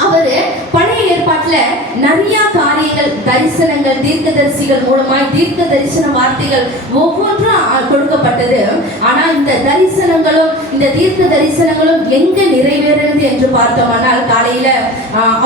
அவரு பழைய ஏற்பாட்டுல நிறைய காரியங்கள், தரிசனங்கள், தீர்க்கதரிசிகள் மூலமாய் தீர்க்க தரிசன வார்த்தைகள் ஒவ்வொன்றும் கொடுக்கப்பட்டது. ஆனா இந்த தரிசனங்களும் இந்த தீர்க்க தரிசனங்களும் எங்க நிறைவேறது என்று பார்த்தோம்னால், காலையில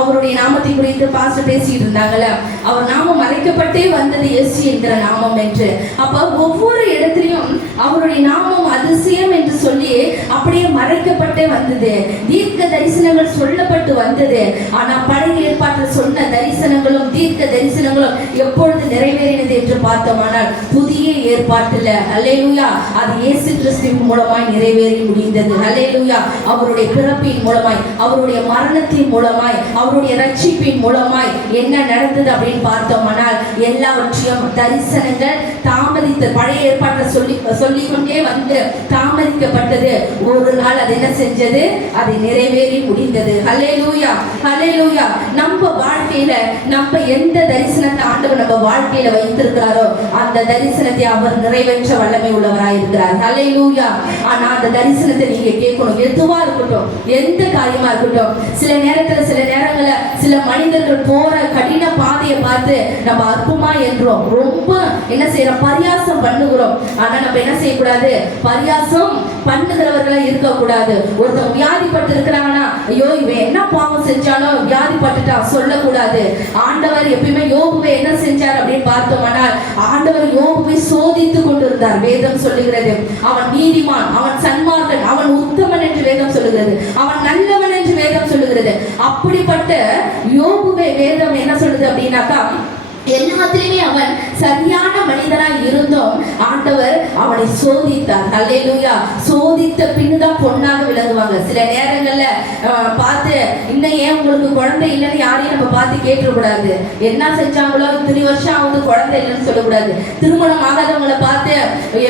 அவருடைய நாமத்தை குறித்து பாஸ்டர் பேசிட்டு இருந்தாங்கல்ல, அவர் நாமம் மறைக்கப்பட்டே வந்தது இயேசு என்கிற நாமம் என்று. அப்ப ஒவ்வொரு இடத்திலையும் அவருடைய நாமம் அதிசயம் என்று சொல்லி அப்படியே மறைக்கப்பட்டே வந்தது. தீர்க்க தரிசனங்கள் சொல்லப்பட்டு வந்தது. ஆனா பழைய ஏற்பாட்டில் சொன்ன தரிசனங்களும் தீர்க்க தரிசனங்களும் எப்பொழுது நிறைவேறினது என்று பார்த்தோமானால் புதிய ஏற்பாட்டில் ஹல்லேலூயா, அது இயேசு கிறிஸ்துவின் மூலமாய் நிறைவேறி முடிந்தது. ஹல்லேலூயா. அவருடைய பிறப்பின் மூலமாய், அவருடைய மரணத்தின் மூலமாய், அவருடைய ரட்சிப்பின் மூலமாய் என்ன நடந்தது அப்படின்னு பார்த்தோமானால் எல்லாவற்றையும் தரிசனங்கள் தாமதித்த பழைய ஏற்பாட்டில் சொல்லிக்கொண்டே வந்து தாமதிக்கப்பட்டது. ஒரு நாள் அது என்ன செஞ்சது? அது நிறைவேறி முடிந்தது. ஹல்லேலூயா. ஹல்லேலூயா. நம்ம வாழ்க்கையில நம்ம எந்த தரிசனத்தை ஆண்டவர் நம்ம வாழ்க்கையில வைத்திருக்கிறாரோ அந்த தரிசனத்தை அவர் நிறைவேற்ற வல்லமை உள்ளவராய் இருக்கிறார். ஹல்லேலூயா. ஆனா அந்த தரிசனத்தை நீங்க கேட்கணும். எதுவா இருக்கட்டும், எந்த காரியமா இருக்கட்டும். சில நேரங்கள்ல சில மனிதர்கள் போற கடின பாதையை பார்த்து நம்ம அற்புமா என்றோம், ரொம்ப என்ன செய்யறோம், பரியாசம் பண்ணுகிறோம். ஆனா நம்ம என்ன செய்யக்கூடாது, பரியாசம் பண்ணுகிறவர்களா இருக்கக்கூடாது. ஒருத்தவங்க வியாதிப்பட்டு இருக்கிறாங்கன்னா, ஐயோ இவன் என்ன பாவம் செஞ்சாலும் வியாதிப்பட்டுட்டா சொல்லக்கூடாது. ஆண்டவர் எப்பயுமே யோபுவை என்ன செஞ்சார் அப்படின்னு பார்த்தோம்னால், ஆண்டவர் யோபுவை சோதித்து கொண்டிருந்தார். வேதம் சொல்லுகிறது அவன் நீதிமான், அவன் சன்மார்க்கன், அவன் உத்தமன் என்று வேதம் சொல்லுகிறது, அவன் நல்லவன் என்று வேதம் சொல்லுகிறது. அப்படிப்பட்ட யோபுவை வேதம் என்ன சொல்லுது அப்படின்னாக்கா, எல்லாத்திலுமே அவன் சரியான மனிதனாய் இருந்தும் ஆண்டவர் அவனை சோதித்தார். அல்லேலூயா. சோதித்த பின்னுதான் பொண்ணாக விளங்குவாங்க. சில நேரங்கள்ல பார்த்து இன்னும் ஏன் உங்களுக்கு குழந்தை இல்லைன்னு யாரையும் நம்ம பார்த்து கேட்கக்கூடாது. என்ன செஞ்சாங்களோ இத்தனை வருஷம் ஆகுது குழந்தை இல்லைன்னு சொல்லக்கூடாது. திருமணம் ஆகாதவங்களை பார்த்து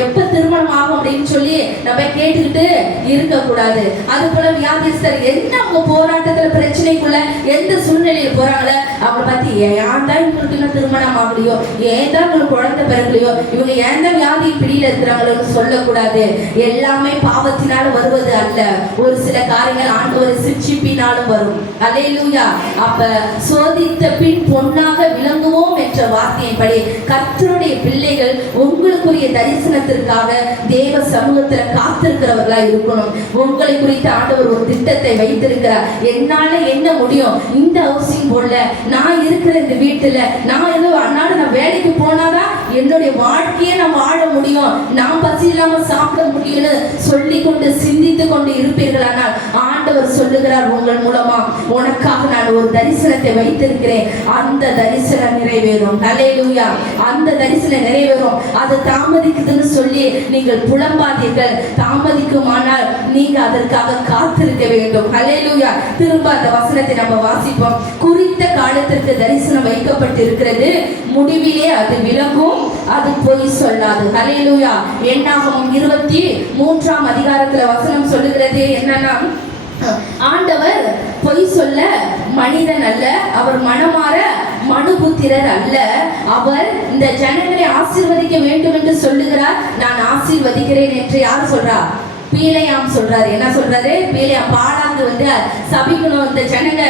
எப்ப திருமணம் ஆகும் அப்படின்னு சொல்லி நம்ம கேட்டுக்கிட்டு இருக்கக்கூடாது. அது போல வியாதிஸ்தர் என்ன அவங்க போராட்டத்துல பிரச்சனைக்குள்ள எந்த சூழ்நிலையில் போறாங்களோ அவங்களை பார்த்து ஏன் தான் இவங்களுக்கு திருமணம் ஆகலையோ, ஏன் தான் உங்களுக்கு குழந்தை பிறக்கலையோ, இவங்க ஏன் தான் வியாதி பிடியில இருக்கிறாங்களோன்னு சொல்லக்கூடாது. எல்லாமே பாவத்தினால வருவது அல்ல. ஒரு சில காரியங்கள் ஆண்டவர் சிட்சிப்பினாலும் வரும். அல்லேலூயா. அப்ப சோதித்த பின் பொன்னாக விளங்குவோம் என்ற வார்த்தையின்படி கர்த்தருடைய பிள்ளைகள் உங்களுக்குரிய தரிசனத்திற்காக தேவ சமூகத்துல காத்திருக்கிறவர்களா இருக்கணும். உங்களை குறித்து ஆண்டவர் ஒரு திட்டத்தை வைத்திருக்கிறார். என்னால என்ன முடியும், இந்த ஹவுசிங் போர்டுல நான் இருக்கிற இந்த வீட்டுல நான் ஏதோ அன்னால நான் வேலைக்கு போனாதான் என்னுடைய வாழ்க்கையை நான் வாழ முடியும், நான் பசி இல்லாம சாப்பிட முடியும்னு சொல்லி கொண்டு சிந்தித்து கொண்டு இருப்பீர்களானால் ஆண்டவர் சொல்லுகிறார், உங்கள் மூலமா உனக்காக நான் ஒரு தரிசனத்தை வைத்திருக்கிறேன், அந்த தரிசனம் நிறைவேறும். அல்லேலூயா. அந்த தரிசனம் நிறைவேறும். அது தாமதிக்குதுன்னு சொல்லி நீங்கள் புலம்பாதீர்கள். தாமதிக்குமானால் நீங்க அதற்காக காத்திருக்க வேண்டும். அல்லேலூயா. திரும்ப அந்த வசனத்தை நம்ம வாசிப்போம். குறித்த காலத்திற்கு தரிசனம் வைக்கப்பட்டு இருக்கிறது, முடிவிலே அது விளங்கும், அது பொய் சொல்லாது. ஹல்லேலூயா. என்னாகமம் 23ஆம் அதிகாரத்துல வசனம் சொல்லுகிறது என்னன்னா, ஆண்டவர் பொய் சொல்ல மனிதன் அல்ல, அவர் மனமாற மனுபுத்திரர் அல்ல. அவர் இந்த ஜனங்களை ஆசீர்வதிக்க வேண்டும் என்று சொல்லுகிறார். நான் ஆசீர்வதிக்கிறேன் என்று யார் சொல்றா? பீலையாம் சொல்றாரு. என்ன சொல்றாரு? பீலையாம் பாலாக்கு வந்து சபிக்கணும், இந்த ஜனங்க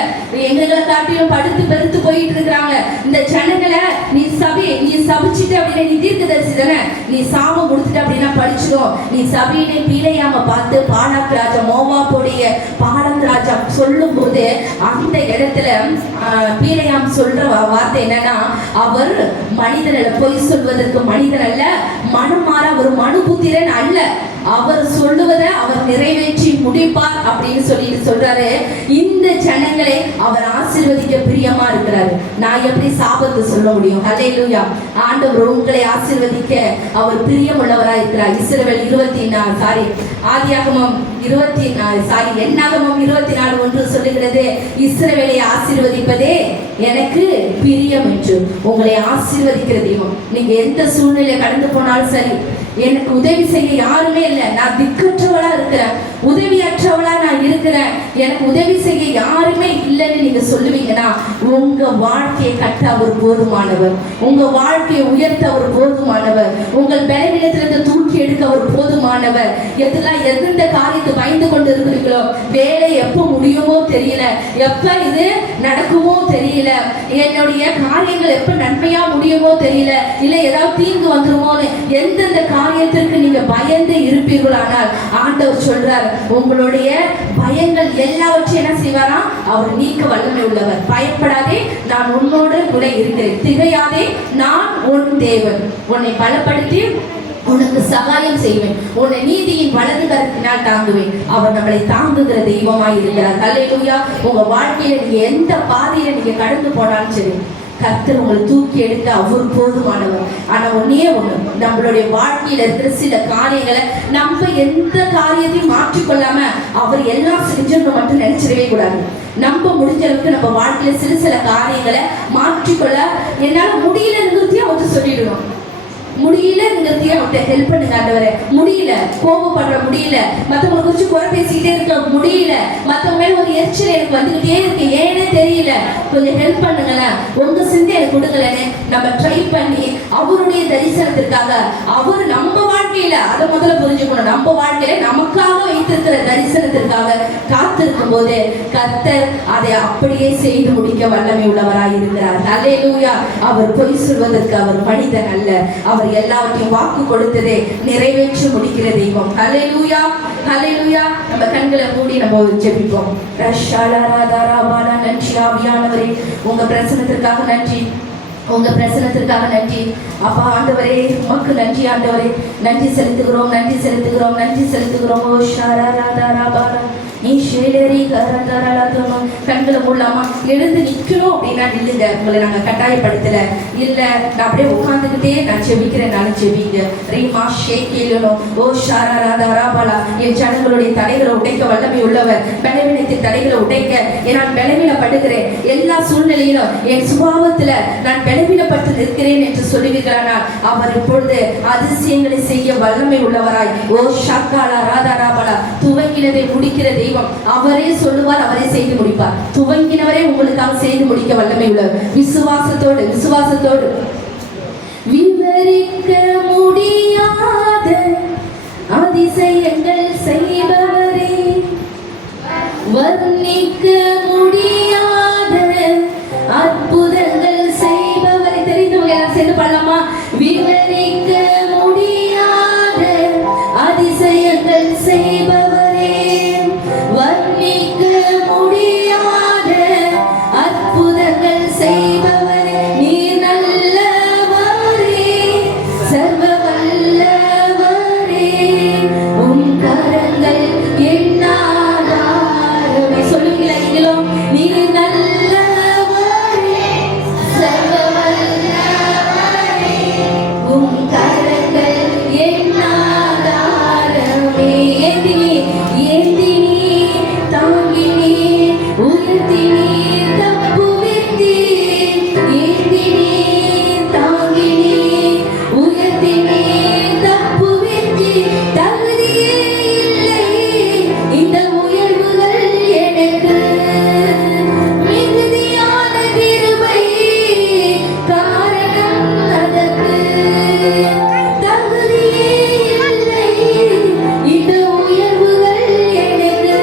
எங்களை காட்டியும் படுத்து பெருத்து போயிட்டு இருக்கிறாங்க, இந்த ஜனங்களை நீ சபிச்சுட்டு அப்படின்னா நீ தீர்க்கதரிசி தானே, நீ சாபம் கொடுத்துட்டு அப்படின்னா படிச்சிடும், நீ சபின்னு பீலையாம பார்த்து பாலாக்கு ராஜா, மோவாபுடைய பாலாக்கு ராஜா சொல்லும் போது அந்த இடத்துல பீலையாம் சொல்ற வார்த்தை என்னன்னா, அவர் மனிதன் அல்ல, பொய் சொல்வதற்கு மனிதன் அல்ல, மனமாற ஒரு மனுபுத்திரன் அல்ல, அவர் சொல்லுவதை அவர் நிறைவேற்றி முடிப்பார் அப்படின்னு சொல்லிட்டு சொல்றாரு. இந்த ஜனங்களை அவர் ஆசீர்வதிக்க பிரியமா இருக்கிறாரு. நான் எப்படி சாபத்தை சொல்ல முடியும்? அல்லேலூயா. ஆண்டவர் உங்களை ஆசீர்வதிக்க அவர் பிரியமுள்ளவரா இருக்கிறார். இஸ்ரவேல் 24 ஆதியாகமம் 24 என்னாகமம் 24:1 சொல்லுகிறது, இஸ்ரவேலை ஆசீர்வதிப்பதே எனக்கு பிரியம் என்று. உங்களை ஆசீர்வதிக்கிற தெய்வம். நீங்க எந்த சூழ்நிலை கடந்து போனாலும் சரி, எனக்கு உதவி செய்ய யாருமே இல்லை, நான் திக்கற்றவளா இருக்கிறேன், உதவியற்றவளா நான் இருக்கிறேன், எனக்கு உதவி செய்ய யாருமே இல்லைன்னு நீங்க சொல்லுவீங்கன்னா உங்க வாழ்க்கையை கட்ட அவர் போதுமானவர், உங்க வாழ்க்கையை உயர்த்த அவர் போதுமானவர், உங்கள் பலவீனத்திலிருந்து தூக்கி எடுக்க அவர் போதுமானவர். எந்த காரியத்தை பயந்து கொண்டு இருக்கிறீங்களோ, வேலை எப்போ முடியுமோ தெரியல, எப்ப இது நடக்குமோ தெரியல, என்னுடைய காரியங்கள் எப்ப நன்மையா முடியுமோ தெரியல, இல்ல ஏதாவது தீங்கு வந்துருமோன்னு எந்தெந்த காரியத்திற்கு நீங்க பயந்து இருப்பீர்களானால் ஆண்டவர் சொல்றார், உங்களுடைய பயங்கள் எல்லாவற்றையும் என்ன செய்வாரா? அவர் நீக்க வல்லமை உள்ளவர். பயப்படாதே, நான் உன்னோடு கூட இருக்கிறேன், திகையாதே, நான் உன் தேவன், உன்னை பலப்படுத்தி உனக்கு சகாயம் செய்வேன், உன்னை நீதியின் வலது கரத்தினால் தாங்குவேன். அவர் நம்மளை தாங்குகிற தெய்வமாய் இருக்கிறார். அல்லேலூயா. உங்க வாழ்க்கையில நீங்க எந்த பாதையில நீங்க கடந்து போனாலும் சரி, கர்த்தர் உங்களை தூக்கி எடுக்க அவர் போதுமானவர். ஆனா ஒன்னே ஒண்ணு, நம்மளுடைய வாழ்க்கையில இருக்கிற சில காரியங்களை நம்ம எந்த காரியத்தையும் மாற்றிக்கொள்ளாம அவர் எல்லாம் செஞ்சு மட்டும் நினைச்சிடவே கூடாது. நம்ம முடிஞ்ச அளவுக்கு நம்ம வாழ்க்கையில சில காரியங்களை மாற்றிக்கொள்ள என்னால முடியலங்கிறதையும் அவர்கிட்ட சொல்லிடணும். முடியலங்கிறதையும் அவர்கிட்ட ஹெல்ப் பண்ணுங்க ஆண்டவரே. முடியல, கோபப்படுற முடியல, மற்றவங்களை குறிச்சு குறை பேசிக்கிட்டே இருக்க முடியல, மற்றவங்க மேல ஒரு எரிச்சல் எனக்கு வந்துகிட்டே இருக்கு, ஏனே தெரியல, கொஞ்சம் ஹெல்ப் பண்ணுங்களேன், உங்க சிந்தையை கொடுங்களேன்னு நம்ம ட்ரை பண்ணி அவருடைய தரிசனத்திற்காக, அவர் நம்ம வாழ்க்கையில அதை முதல்ல புரிஞ்சுக்கணும், நம்ம வாழ்க்கையில நமக்காக வைத்திருக்கிற தரிசனத்திற்காக காத்திருக்கும் போது கர்த்தர் அதை அப்படியே செய்து முடிக்க வல்லமை உள்ளவராய் இருக்கிறார். அல்லேலூயா. அவர் பொய் சொல்வதற்கு அவர் மனிதன் அல்ல, அவர் எல்லாவற்றையும் வாக்கு கொடுத்ததே நிறைவேற்றி முடிக்கிற தெய்வம். அல்லேலூயா, அல்லேலூயா. நம்ம கண்களை மூடி நம்ம ஜெபிப்போம். நன்றி ஆவியானவரே, உங்க பிரசனத்திற்காக நன்றி, உங்க பிரசனத்திற்காக நன்றி அப்பா. ஆண்டவரே உமக்கு நன்றி ஆண்டவரே, நன்றி செலுத்துகிறோம், நன்றி செலுத்துகிறோம், நன்றி செலுத்துகிறோம். ஓ ஷாராராதாராபாரா நீ ஷேலரி கரந்தாராலாதோம். கண்களை மூடலாமா? எழுந்து நிற்கணும் அப்படின்னா நில்லுங்க, உங்களை நாங்கள் கட்டாயப்படுத்தலை. இல்லை நான் அப்படியே உட்காந்துக்கிட்டே நான் செபிக்கிறேன்னாலும் செபிங்க. ரீமா ஷேக்கேலோ ஓ ஷாராராதாராபாலா. என் ஜனங்களுடைய தடைகளை உடைக்க வல்லமை உள்ளவர், பலவீனத்தின் தடைகளை உடைக்க. நான் பலவீனப்படுகிறேன், எல்லா சூழ்நிலையிலும் என் சுபாவத்தில் நான் பலவீனப்பட்டு நிற்கிறேன் என்று சொல்லுவீர்களானால் அவர் இப்பொழுது அதிசயங்களை செய்ய வல்லமை உள்ளவராய். ஓ ஷாக்காலா ராதாராபாலா. துவங்கினதை முடிக்கிற தெய்வம் அவரே சொல்லுவார், அவரே செய்து முடிப்பார். துவங்கினவரே உங்களுக்காக செய்து முடிக்க வல்லமை உள்ளவர். விசுவாசத்தோடு, விசுவாசத்தோடு. விவரிக்க முடியாத அதிசயங்கள் செய்பவரே, வர்ணிக்க முடியாத அற்புதங்கள் செய்பவரை. தெரிந்தவங்க எல்லாம் சேர்ந்து பண்ணலாமா? விவரிக்க முடியாத அதிசயங்கள் செய்பவரே, வர்ணிக்க முடியாத அற்புதங்கள் செய்பவரே, நீ நல்லவரே, சர்வ வல்லவரே, உம் கரங்கள் என்னாதாரமே. சொல்லுங்களா நீங்களும்? நீ நல்லவரே, சர்வ வல்லவரே, உம் கரங்கள் என்னாதாரமே. ஏந்தினி, ஏந்தினி, தாங்கினி, உயர்த்தினி, தப்புவித்தி. ஏந்தினி, தாங்கினி, உயர்த்தினி, தப்புவித்தி. தகுதியே இல்லை இந்த உயர்வுகள் எனக்கு, மிகுதியான கிருபை காரணம் அதற்கு. தகுதியே இல்லை இந்த உயர்வுகள் எனக்கு,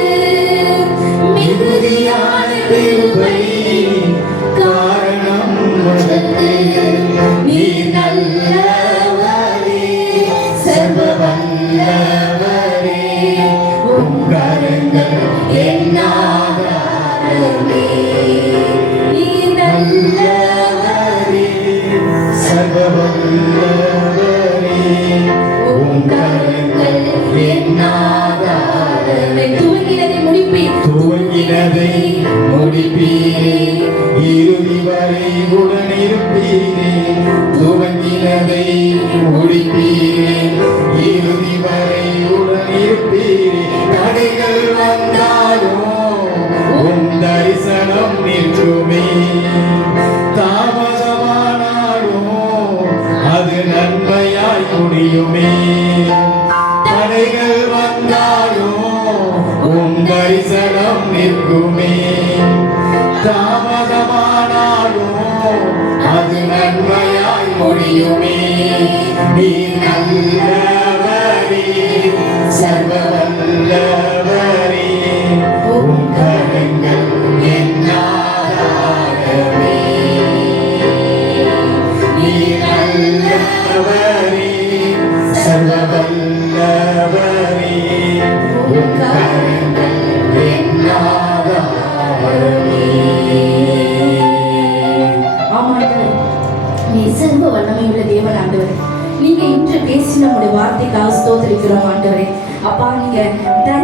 மிகுதியான கிருபை காரணம் உனக்கு. நீ நல்லவரே, சர்வ வல்லவரே, உம் கரங்கள் என்னாதாரமே. நீ நல்லவரே, சர்வ வல்லவரே, உம் கரங்கள் என்னாதாரமே. துவங்கினதை முடிப்பீர், துவங்கினதை முடிப்பீரே, இறுதி வரை உடனிருப்பீரே. துவங்கினதை முடிப்பீரே, இறுதி வரை உடனிருப்பீரே. தடைகள் வந்தாலும் உம் தரிசனம் நிற்குமே. தாமதமானாலும் அது நன்மையாய் முடியுமே. தடைகள் வந்தாலும் உம் தரிசனம் நிற்குமே. தாமதமானாலும் அது நன்மையாய் முடியுமே. நீ நல்லவரே, சர்வ வல்லவரே, உம் கரங்கள் என்னாதாரமே. நீ நல்லவரே, சர்வ வல்லவரே, உம் கரங்கள் என்னாதாரமே. ஆமாண்டவர், நீ சர்வ வல்லமையுள்ள தேவன் ஆண்டவர். நீங்க இன்று பேசின நம்முடைய வார்த்தைக்காக ஸ்தோத்திரிக்கிறோம் ஆண்டவரே. அப்பா, நீங்க